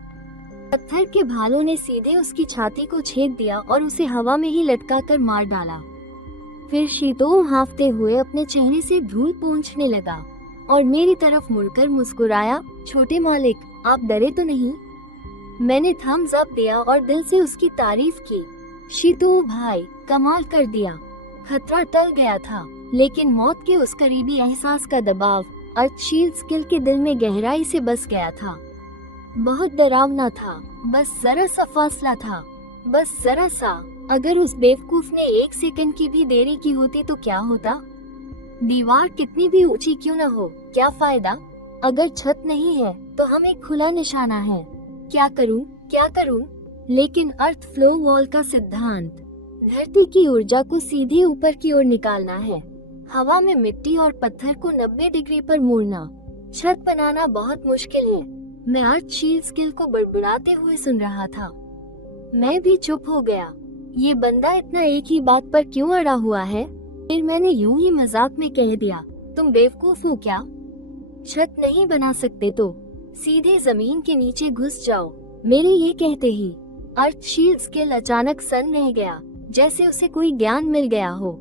पत्थर के भालों ने सीधे उसकी छाती को छेद दिया और उसे हवा में ही लटका कर मार डाला। फिर शीतो हांफते हुए अपने चेहरे से धूल पोंछने लगा और मेरी तरफ मुड़कर मुस्कुराया, छोटे मालिक, आप डरे तो नहीं? मैंने थम्स अप दिया और दिल से उसकी तारीफ की। शीतो भाई, कमाल कर दिया। खतरा टल गया था, लेकिन मौत के उस करीबी एहसास का दबाव अर्थशील स्किल के दिल में गहराई से बस गया था। बहुत डरावना था। बस जरा सा फासला था, बस जरा सा। अगर उस बेवकूफ ने 1 सेकंड की भी देरी की होती तो क्या होता? दीवार कितनी भी ऊंची क्यों न हो, क्या फायदा? अगर छत नहीं है तो हम एक खुला निशाना है। क्या करूं, क्या करूं? लेकिन अर्थ फ्लो वॉल का सिद्धांत, धरती की ऊर्जा को सीधे ऊपर की ओर निकालना है। हवा में मिट्टी और पत्थर को 90 डिग्री पर मोड़ना। छत बनाना बहुत मुश्किल है। मैं अर्थशील स्किल को बड़बड़ाते हुए सुन रहा था। मैं भी चुप हो गया। ये बंदा इतना एक ही बात पर क्यों अड़ा हुआ है? फिर मैंने यूं ही मजाक में कह दिया, तुम बेवकूफ हो क्या? छत नहीं बना सकते तो सीधे जमीन के नीचे घुस जाओ। मेरे ये कहते ही अर्थशील स्किल अचानक सन्न रह गया, जैसे उसे कोई ज्ञान मिल गया हो।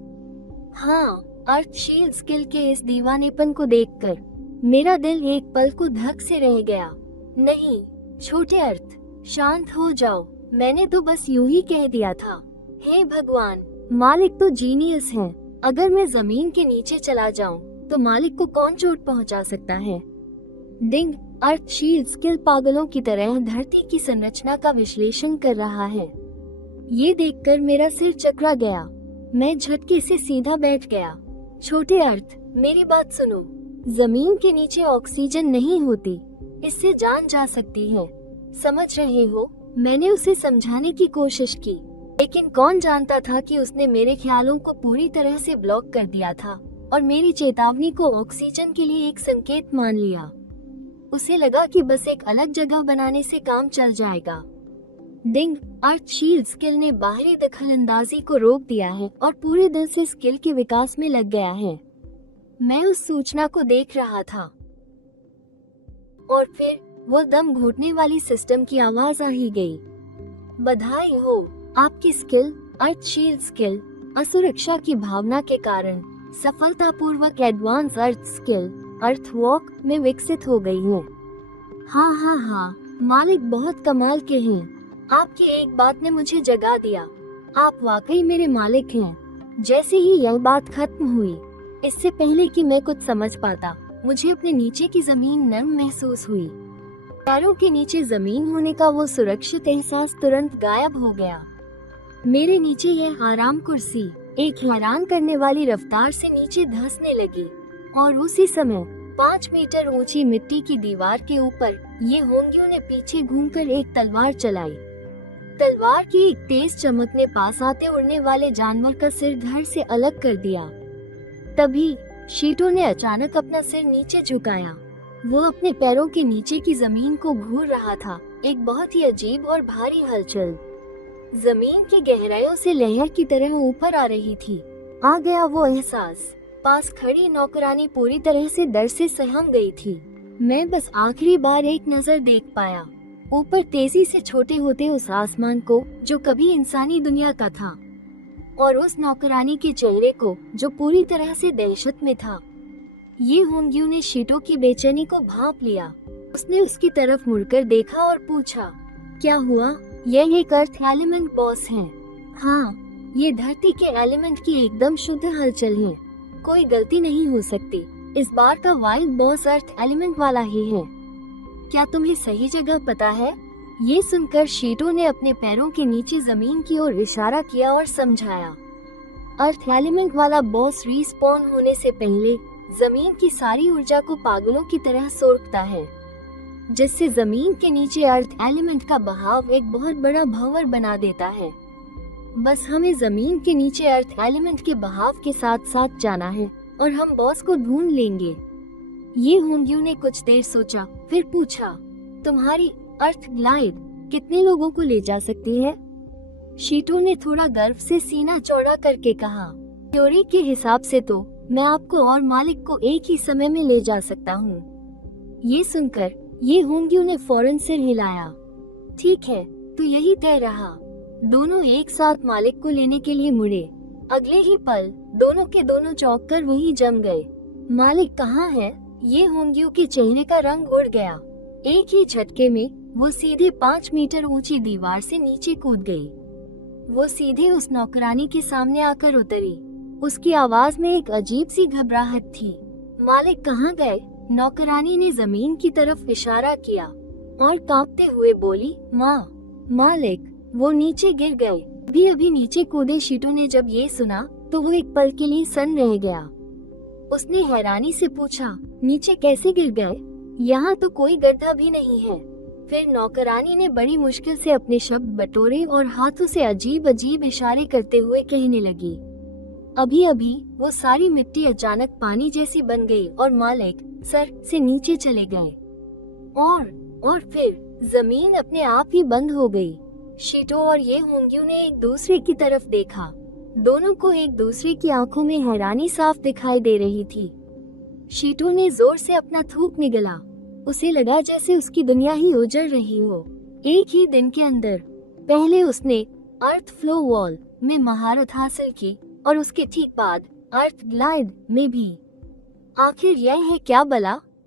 हाँ, अर्थशील स्किल के इस दीवानेपन को देखकर मेरा दिल एक पल को धक से रह गया। नहीं, छोटे अर्थ, शांत हो जाओ। मैंने तो बस यूं ही कह दिया था। हे भगवान, मालिक तो जीनियस हैं। अगर मैं जमीन के नीचे चला जाऊं तो मालिक को कौन चोट पहुंचा सकता है? डिंग, अर्थशील स्किल पागलों की तरह धरती की संरचना का विश्लेषण कर रहा है। ये देखकर मेरा सिर चकरा गया। मैं झटके से सीधा बैठ गया। छोटे अर्थ, मेरी बात सुनो। जमीन के नीचे ऑक्सीजन नहीं होती, इससे जान जा सकती है। समझ रहे हो? मैंने उसे समझाने की कोशिश की, लेकिन कौन जानता था कि उसने मेरे ख्यालों को पूरी तरह से ब्लॉक कर दिया था और मेरी चेतावनी को ऑक्सीजन के लिए एक संकेत मान लिया। उसे लगा कि बस एक अलग जगह बनाने से काम चल जाएगा। डिंग, अर्थशील्ड स्किल ने बाहरी दखलंदाजी को रोक दिया है और पूरे दिल से स्किल के विकास में लग गया है। मैं उस सूचना को देख रहा था और फिर वो दम घुटने वाली सिस्टम की आवाज आ ही गई। बधाई हो, आपकी स्किल, अर्थशील्ड स्किल, असुरक्षा की भावना के कारण सफलतापूर्वक एडवांस अर्थ स्किल, अर्थवॉक में विकसित हो गई है। हाँ, मालिक बहुत कमाल के हैं। आपकी एक बात ने मुझे जगा दिया। आप वाकई मेरे मालिक हैं। जैसे ही यह बात खत्म हुई, इससे पहले कि मैं कुछ समझ पाता, मुझे अपने नीचे की जमीन नरम महसूस हुई। पैरों के नीचे जमीन होने का वो सुरक्षित एहसास तुरंत गायब हो गया। मेरे नीचे यह आराम कुर्सी एक हैरान करने वाली रफ्तार से नीचे धंसने लगी और उसी समय 5 मीटर ऊंची मिट्टी की दीवार के ऊपर ये होंगियों ने पीछे घूमकर एक तलवार चलाई। तलवार की एक तेज चमक ने पास आते उड़ने वाले जानवर का सिर धड़ से अलग कर दिया। तभी शीटो ने अचानक अपना सिर नीचे झुकाया। वो अपने पैरों के नीचे की जमीन को घूर रहा था, एक बहुत ही अजीब और भारी हलचल जमीन की गहराइयों से लहर की तरह ऊपर आ रही थी। आ गया वो एहसास। पास खड़ी नौकरानी पूरी तरह से डर से सहम गई थी। मैं बस आखिरी बार एक नजर देख पाया ऊपर तेजी से छोटे होते उस आसमान को जो कभी इंसानी दुनिया का था, और उस नौकरानी के चेहरे को जो पूरी तरह से दहशत में था। ये होंगियों ने शीटो की बेचैनी को भांप लिया। उसने उसकी तरफ मुड़कर देखा और पूछा, क्या हुआ? यह एक अर्थ एलिमेंट बॉस है। हाँ, ये धरती के एलिमेंट की एकदम शुद्ध हलचल है। कोई गलती नहीं हो सकती। इस बार का वाइल्ड बॉस अर्थ एलिमेंट वाला ही है। क्या तुम्हें सही जगह पता है? ये सुनकर शीटो ने अपने पैरों के नीचे जमीन की ओर इशारा किया और समझाया। अर्थ एलिमेंट वाला बॉस रिस्पॉन होने से पहले जमीन की सारी ऊर्जा को पागलों की तरह सोखता है, जिससे जमीन के नीचे अर्थ एलिमेंट का बहाव एक बहुत बड़ा भंवर बना देता है। बस हमें जमीन के नीचे अर्थ एलिमेंट के बहाव के साथ साथ जाना है और हम बॉस को ढूंढ लेंगे। ये होंगियों ने कुछ देर सोचा, फिर पूछा, तुम्हारी अर्थ ग्लाइड कितने लोगों को ले जा सकती है? शीटो ने थोड़ा गर्व से सीना चौड़ा करके कहा, थ्योरी के हिसाब से तो मैं आपको और मालिक को एक ही समय में ले जा सकता हूँ। ये सुनकर ये होंगियों ने फौरन सिर हिलाया। ठीक है, तो यही तय रहा। दोनों एक साथ मालिक को लेने के लिए मुड़े। अगले ही पल दोनों के दोनों चौंक कर वहीं जम गए। मालिक कहाँ है? ये होंगियों के चेहरे का रंग उड़ गया। एक ही झटके में वो सीधे 5 मीटर ऊंची दीवार से नीचे कूद गई। वो सीधे उस नौकरानी के सामने आकर उतरी। उसकी आवाज में एक अजीब सी घबराहट थी। मालिक कहाँ गए? नौकरानी ने जमीन की तरफ इशारा किया और कांपते हुए बोली, माँ, मालिक वो नीचे गिर गए। अभी नीचे कूदे। शीटो ने जब ये सुना तो वो एक पल के लिए सन्न रह गया। उसने हैरानी से पूछा, नीचे कैसे गिर गए? यहाँ तो कोई गड्ढा भी नहीं है। फिर नौकरानी ने बड़ी मुश्किल से अपने शब्द बटोरे और हाथों से अजीब अजीब इशारे करते हुए कहने लगी। अभी वो सारी मिट्टी अचानक पानी जैसी बन गई और मालिक सर से नीचे चले गए और फिर जमीन अपने आप ही बंद हो गई। शीटो और ये होंगियों ने एक दूसरे की तरफ देखा। दोनों को एक दूसरे की आंखों में हैरानी साफ दिखाई दे रही थी। शीटो ने जोर से अपना थूक निगला। उसे लगा जैसे उसकी दुनिया ही उजड़ रही हो। एक ही दिन के अंदर पहले उसने अर्थ फ्लो वॉल में महारत हासिल की और उसके ठीक बाद अर्थ ग्लाइड में भी। आखिर यह है क्या भला?